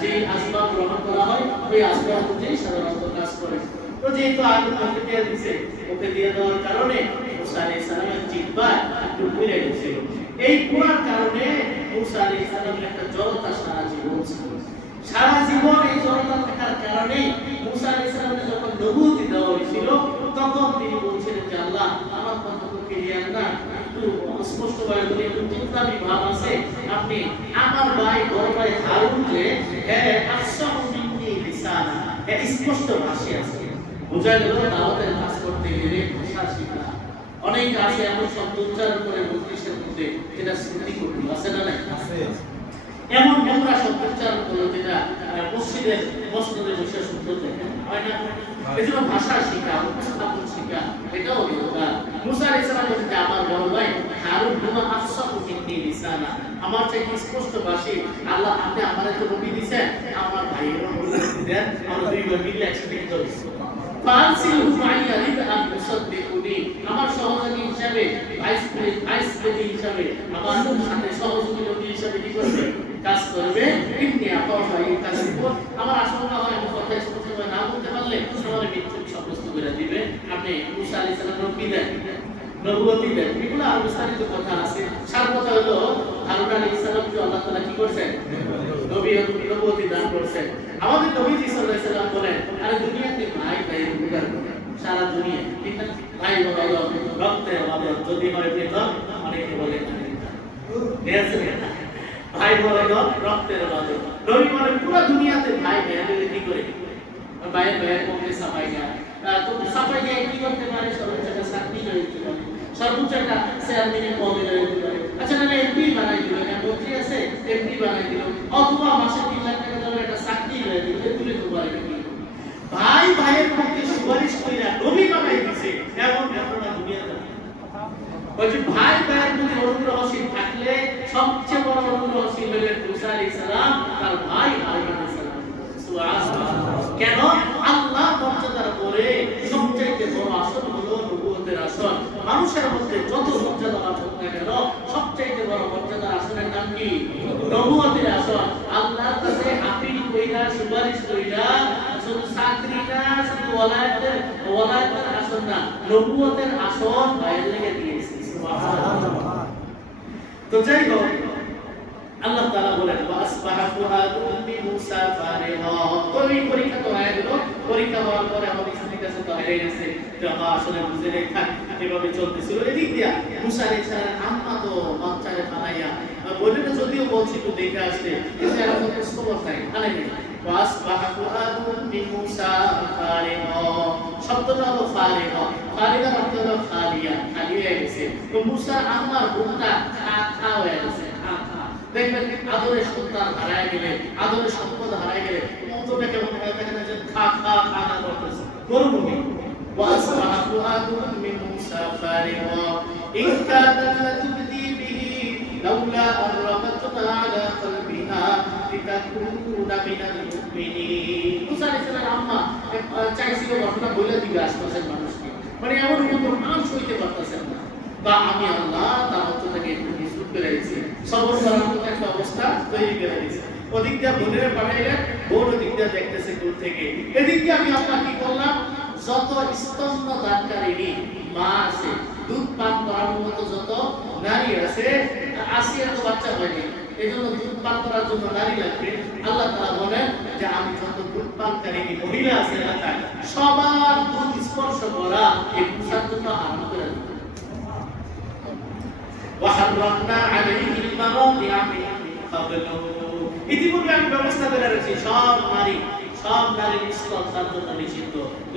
যে আসবাব গ্রহণ করা হয় ওই আসবাব অনুযায়ী সাধারণত কাজ করে। তো যেহেতু আগুন মুখে দিয়ে দিয়েছে, মুখে দিয়ে দেওয়ার কারণে মুসা আলাইহিস সালামের জিহ্বা একটু পুড়ে গেছে, এই পুরার কারণে মুসা আলাইহিস সালামের একটা জড়তা সারা জীবন ছিল, সারা জীবন এই জড়তা থাকার কারণে মুসা আলাইহিস সালামকে যখন নবুয়তি দেওয়া হয়েছিল তখন তিনি বলছিলেন যে আল্লাহ আমার কথা তো ক্লিয়ার না, একটু স্পষ্টভাবে বলি, একটু চিন্তাবি ভাব আছে, আপনি আমার ভাই বড় ভাই হারুন যে আফসাহু মিন্নি লিসানা, স্পষ্ট ভাষী আছে, বোঝা গেল দাওয়াতের কাজ করতে গেলে ভাষা শিখা, অনেক আছে এমন শব্দ উচ্চারণ করে মজলিসের মধ্যে যেটা শ্রুতি করতে আছে না নাই আছে, এমন নোংরা শব্দ উচ্চারণ করলো যেটা মসজিদের মসজিদে বসে সুন্দর দেখে হয় না। এজন্য ভাষা শিখা, উপস্থাপন শিখা এটাও দরকার। মুসা আলাইহিস সালাম বলেন যে আমার বড় ভাই হারুন হুমা আফসাহু মিন্নি লিসানা, আমার চাইতে স্পষ্ট ভাষী আল্লাহ আপনি আমারে তো নবী দিবেন, আমার ভাইয়েরও নবী দেন, আমরা দুই ভাই মিলে একসাথে করব। ফানসিলহু মাইয়া লিদআন মুসাদ্দিকুনি, আমার সহযোগী হিসাবে ভাইস প্রেসিডেন্ট হিসাবে আমার সাথে সহযোগী হিসাবে কি করবে, কাজ করবে। ইন্নি আখাফু ইনতাসিবু, আমার আশঙ্কা হয় আমি কথা স্পষ্ট করে না বলতে পারলে আমার মৃত্যু সাব্যস্ত করে দিবে। আপনি মুসা আলাইহিস সালাম নবী দেন, নবুয়তি দেন, এগুলো আরো বিস্তারিত কথা আছে। সার কথা হলো হারুন আলাইহিস সালামকে আল্লাহ তাআলা কি করেছেন, নবুয়তি দান করেছেন। আমাদের নবীজি সাল্লাল্লাহু আলাইহি সাল্লাম বলেন আরে দুনিয়াতে ভাই ভাইয়ের উপকার করে সারা দুনিয়া, ঠিক না? ভাই বলো রক্তের বাদল যদি হয় বেতন, অনেকে বলে ভাই বলে রক্তের বাদল। নবী বলেন পুরো দুনিয়াতে ভাই ভাইয়ের কি করে, ভাইয়ের ভাইয়ের পক্ষে সাফাই গায়। তো সাফাই গায়ে কি করতে পারে, সর্বোচ্চ একটা চাকরি করে দিতে পারে, সর্বোচ্চ একটা চেয়ারম্যানের পদে করে দিতে পারে। আচ্ছা না এমপি বানাই দিল, একটা মন্ত্রী আছে এমপি বানাই দিল, অথবা মাসে 3 লাখ টাকা দামের একটা চাকরি করে দিল, তুলে তো পারে কি। ভাই ভাইয়ের পক্ষে সুপারিশ কইরা নবী বানাই দিছে, এমন ঘটনা দুনিয়াতে। ওই যে ভাই ভাইয়ের প্রতি অনুগ্রহশীল থাকলে সবচেয়ে বড় অনুগ্রহশীল হলেন মুসা আলাইহিস সালাম, তার ভাই হারুন আলাইহিস সালাম। সুবহানাল্লাহ। কেন? আল্লাহ মর্যাদার পরে সবচেয়ে বড় আসন হলো নবুয়তের আসন। মানুষের মধ্যে যত মর্যাদা থাকুক না কেন, সবচেয়ে বড় মর্যাদার আসনের নাম কি? নবুয়তের আসন। আল্লাহর কাছে আপিল কইরা সুপারিশ কইরা শুধু চাকরি না, শুধু ওয়ালায়াতের আসন না, নবুয়তের আসন বাইরে লেগে দিয়েছে। সুবহানাল্লাহ। তো যাই হোক, আল্লাহ তাআলা বলেন ওয়াসবাহা ফুআদু উম্মি মুসা ফারিগা। ওই পরীক্ষা তো হয়ে গেল, পরীক্ষা হওয়ার পরে আমাদের স্ত্রীর কাছে তো হেরে গেছে যে আসলে বুঝে নেই থাক, এভাবে চলতেছিল। এদিক দিয়া মুসা আলাইহিস সালাম আম্মা তো বাচ্চারে ফালাইয়া বললেন, যদিও বলছি একটু দেখে আসতে, কিন্তু এরকম প্রশ্ন বসাই আনে নেই। ওয়াসবাহা ফুআদু উম্মি মুসা ফারিগা, শব্দটা হলো ফারিগা, ফারিগা অর্থ হলো খালিয়া, খালি হয়ে গেছে। তো মুসা আম্মার বুকটা খা হয়ে গেছে। দেখবেন আদরের সন্তান হারায় গেলে, আদরের সম্পদ হারায় গেলে মন্তব্য কেমন হয়, দেখেন যে খা খা খা না করতেছে গরুমুখী। ওয়াসবাহা ফুআদু উম্মি মুসা ফারিগা ইন কানাত লাতুবদি বিহি লাউলা আন রাবাতনা আলা কলবিহা লিতাকুনা মিনাল মুমিনিন। মুসা আলাইহিস সালাম আম্মা চাইছিল ঘটনা বলে দিবে আশপাশের মানুষকে, মানে এমন কোনো মানুষ হইতে পারতেছেন না, বা আমি আল্লাহ তার মধ্য থেকে একটু নিষ্ঠুর করে দিয়েছি, সবর করার মতো একটা অবস্থা তৈরি করে দিয়েছি। ওদিক দিয়ে বোনের পাঠাইলেন, বোন ওদিক দিয়ে দেখতেছে দূর থেকে। এদিক দিয়ে আমি আপনার কি করলাম, যত স্তন্য দানকারী মা আছে, দুধ পান করানোর মতো যত নারী আছে, আসিয়া তো বাচ্চা হয়নি, এই জন্য দুধ পান করার জন্য নারী লাগবে। আল্লাহ তাআলা বলেন যে আমি যত দুধ পানকারী মহিলা আছে না, সবার দুধ স্পর্শ করা এই মুসার জন্য হারাম করে দিই। وحرمنا عليه المراضع من قبل, ইতিপূর্বে আমি ব্যবস্থা করে রেখেছি সব নারীর স্তন তার জন্য নিষিদ্ধ।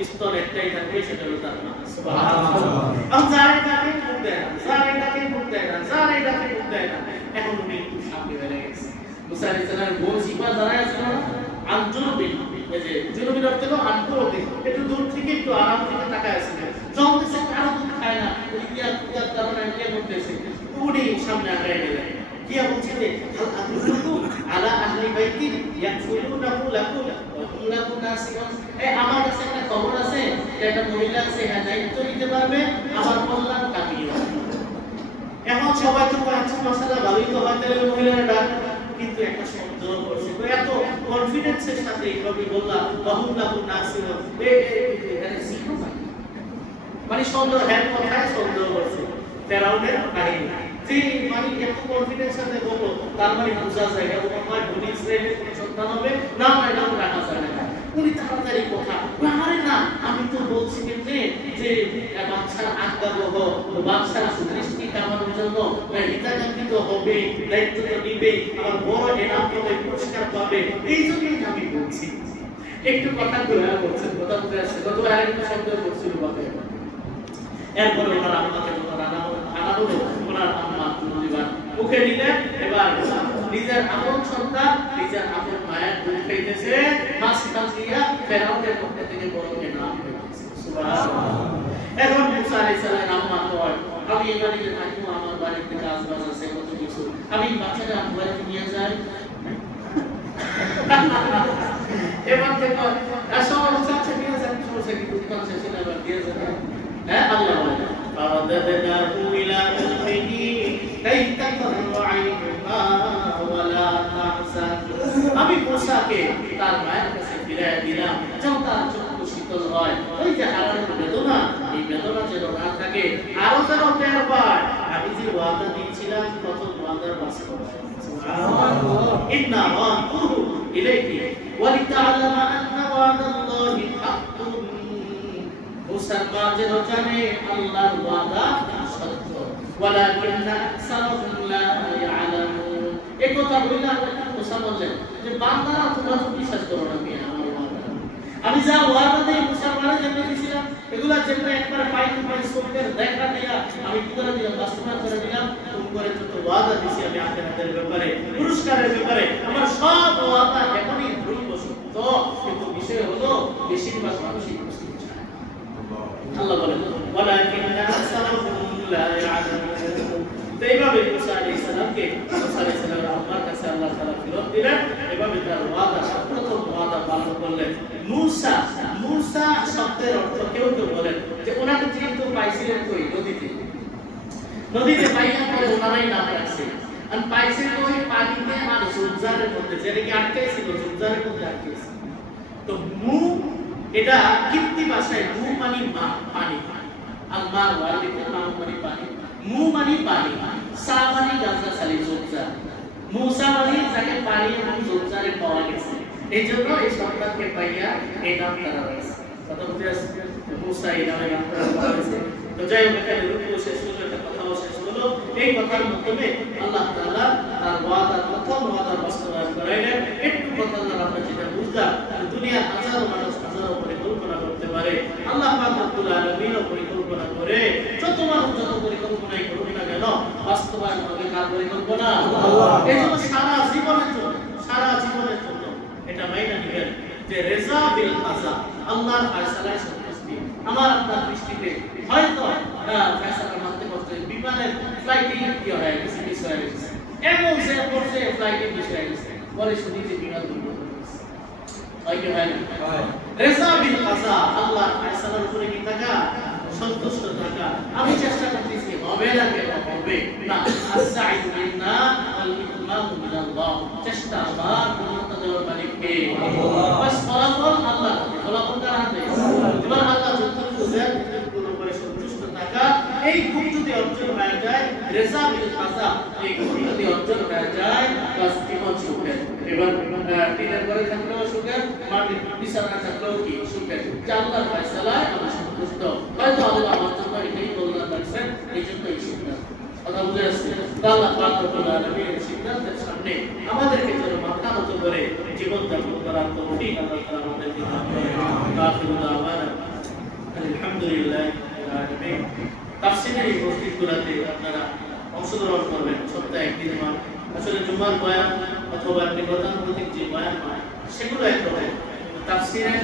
স্তন একটাই থাকবে, সেটা হলো তার মা। সুবহানাল্লাহ। আর যারে তাকে মুখ দেয় না, যারে তাকে মুখ দেয় না, যারে তাকে মুখ দেয় না, এখন মৃত্যু সামনে বেড়ে গেছে। মুসা আলাইহিস সালামের বোন সিপা যারা আছে না, আনজুরবিন, এই যে জুরবিন অর্থ হলো আনজুরবিন, একটু দূর থেকে একটু আরাম থেকে তাকায় আছে, যখন দেখছে কারো দুধ খায় না, ইয়ার কারণে কে করতেছে, উনি সামনে আগায় গেলেন, গিয়া বলছে যে হাল আদুল্লুকুম আলা আহলি বাইতি ইয়াকুলুনাহু লাকুম ওয়া হুম লাকুম নাসিহুন। আমার কাছে একটা খবর আছে, একটা মহিলা আছে, হ্যাঁ দায়িত্ব নিতে পারবে, আমার কল্যাণ কামিয়ে যাবে। এখন সবাই তো আচ্ছা মাশাআল্লাহ ভালোই তো হয়, তাহলে মহিলারা ডাক, কিন্তু একটা শব্দ করছে, এত কনফিডেন্সের সাথে এইভাবে বললাম ওয়া হুম লাকুম নাসিহুন, এখানে শিখো মানে সন্দেহ, হ্যাঁ কথায় সন্দেহ করছে। ফেরাউনের কাহিনী যে মানে এত কনফিডেন্স সাথে বললো, তার মানে বোঝা যায় এটা তোমার বনি ইসরাইলের কোনো সন্তান হবে না, এটা রাখা যায় না। উনি তাড়াতাড়ি কথা, আরে না আমি তো বলছি কেমনে যে বাদশার আজ্ঞা বহ, বাদশার সুদৃষ্টি কামানোর জন্য হিতাকাঙ্ক্ষিত হবে, দায়িত্ব তো নিবে, আমার বড় এনাম পাবে, পুরস্কার পাবে, এই জন্যই আমি বলছি। একটু কথা দোয়া করছেন, কথা বলতে আসছে, কত আরেকটা শব্দ করছিল বাপে। এরপরে ওনার আম্মাকে যখন আনা হলো, ওনার আম্মা মুখে দিলেন, এবার নিজের আপন সন্তান নিজের আপন মায়ের দুধ খাইতেছে, মাঝখান দিয়া ফেরাউনের পক্ষ থেকে বড়কে নাম হইতেছে। সুবহানাল্লাহ। এখন মুসা আলাইহিস সালামের আম্মা কয়, আমি এবারে থাকবো, আমার বাড়িতে কাজ বাজ আছে কত কিছু, আমি বাচ্চাটা আমার বাড়িতে নিয়ে যাই। এবার দেখো আসল চাচা নিয়ে যান, সমস্যা কি দুধ পাচ্ছে সেটা আবার দিয়ে যাবে। হ্যাঁ আল্লাহ বলে ফারাদাদনাহু ইলা উম্মিহি কাই তাকররা আইনুহা ওয়ালা তাহজান। আমি মুসাকে তার মায়ের কাছে ফিরিয়ে দিলাম যেন তার চক্ষু শীতল হয়, ওই যে হারানোর বেদনা, এই বেদনা যেন না থাকে, আরো যেন টের পায় আমি যে ওয়াদা দিয়েছিলাম কত ওয়াদার বাস্তবায়ন। সুবহানাল্লাহ। ইন্না রাদুহু ইলাইহি ওয়ালিতা'লামা আন্না ওয়াদাল্লাহি হাক্কুন। মুসার মা যেন জানে আল্লাহর ওয়াদা সত্য, ওয়ালাকিন্না আকসারুহুম লা ইয়ালামুন। এই কথা বলে আল্লাহ মুসা বললেন যে বান্দারা তোমরা তো বিশ্বাস করো না আমার ওয়াদা, আমি যা ওয়াদা দিয়ে মুসার মারে যেন দিয়েছিলাম এগুলা যেন একবার পাই টু পাই সত্যের দেখা দিয়া আমি কি করে দিলাম, বাস্তবায়ন করে দিলাম। তুমি করে যত ওয়াদা দিয়েছি আমি আখিরাতের ব্যাপারে, পুরস্কারের ব্যাপারে, আমার সব ওয়াদা এখনই ধ্রুব সত্য, কিন্তু বিষয় হলো বেশিরভাগ মানুষই বুঝতে চায়। আল্লাহ বলেন ওয়ালাকিন্না আকসারুহুম লা ইয়ালামুন। তো এইভাবে মুসা আলাইহিস সালামকে মুসা আলাইহিস সালামের আম্মার কাছে আল্লাহ তাআলা ফেরত দিলেন, এভাবে তার ওয়াদা প্রথম ওয়াদা পালন করলেন। মুসা, মুসা শব্দের অর্থ কেউ কেউ বলেন যে ওনাকে কিন্তু পাইছিলেন কই নদীতে, নদীতে পাইয়া পরে ওনারাই নাম রাখছে। আর পাইছে ওই পানিতে আর জুবজারের মধ্যে, যেটাকে আটকাইছিল জুবজারের মধ্যে আটকাইছিল। তো মু এটা কিপ্তি ভাষায় মু মানে পানি, আর মা ওয়ালিতে মা মানে পানি, মু মানে পানি, সা মানে গাজা সালি জুবজার, মুসা মানে যাকে পানি এবং জুবজারে পাওয়া গেছে, এই জন্য এই সন্তানকে পাইয়া এই নাম তারা রাখছে। কথা বুঝতে আসছে? মুসা এই নামে নাম করা হয়েছে। তো যাই হোক, এখানে রুকু শেষ হলো, একটা কথাও শেষ হলো। এই কথার মাধ্যমে আল্লাহ তাআলা তার ওয়াদার প্রথম ওয়াদা বাস্তবায়ন করাইলেন। একটু কথা আমরা যেটা বুঝলাম, দুনিয়ার হাজারো মানুষ হাজারো পরিকল্পনা করতে পারে, আল্লাহ পাক রব্বুল আলামিনও পরিকল্পনা করে। যত মানুষ যত পরিকল্পনাই করুক না কেন, বাস্তবায়ন হবে কার পরিকল্পনা? আল্লাহ। এই জন্য সারা জীবনের জন্য, সারা জীবনের জন্য এটা মাইনা নিবেন যে রেজা বিল কাজা, আল্লাহর ফয়সালায় সন্তুষ্টি। আমার আপনার দৃষ্টিতে হয়তো ফয়সালা মানতে করতে বিমানের ফ্লাইটে কি হয়ে গেছে, মিস হয়ে গেছে, এমন যে পড়ছে ফ্লাইটে মিস হয়ে গেছে, পরে শুনি যে বিমান দুর্ঘটনা হয়েছে, হয় কি হয় না? রেজা বিল কাজা, আল্লাহর ফয়সালার উপরে কি থাকা, সন্তুষ্ট থাকা। আমি চেষ্টা করতেছি হবে না কেন, হবে না। আস-সাইদু মিন্না ওয়াল ইকমালু মিনাল্লাহ। চেষ্টা আমার পূর্ণতা দেওয়ার মালিক কে? আল্লাহ। বাস ফলাফল আল্লাহ, ফলাফল কার হাতে? এবার আল্লাহ যতটুকু দেন ততটুকুর উপরে সন্তুষ্ট থাকা, এই গুণ যদি অর্জন হয়ে যায়, রেজা বিল কাজা, এই গুণ যদি অর্জন হয়ে যায়, বাস জীবন সুখের। এবার দিনের ঘরে থাকলেও সুখের, মাটির বিছানা থাকলেও কি সুখের। আল্লাহর ফয়সালায় আমি সন্তুষ্ট। হয়তো আল্লাহ আমার জন্য এটাই কল্যাণ রাখছেন, এই জন্য এই সিদ্ধান্ত। কথা বুঝে আসছে? আল্লাহ পাক রব্বুল আলামিনের সিদ্ধান্তের সামনে আমাদেরকে যেন মাথা নত করে জীবন যাপন করার তৌফিক আল্লাহ তাআলা আমাদেরকে দান করেন। আখিরু দাওয়ানা আলহামদুলিল্লাহি রাব্বিল আলামিন। তাফসীরের এই মসজিদগুলোতে আপনারা অংশগ্রহণ করবেন সপ্তাহে একদিন হয়। আসলে জুমার বয়ান অথবা গতানুগতিক যে বয়ান হয় সেগুলো একরকম, তাফসীরের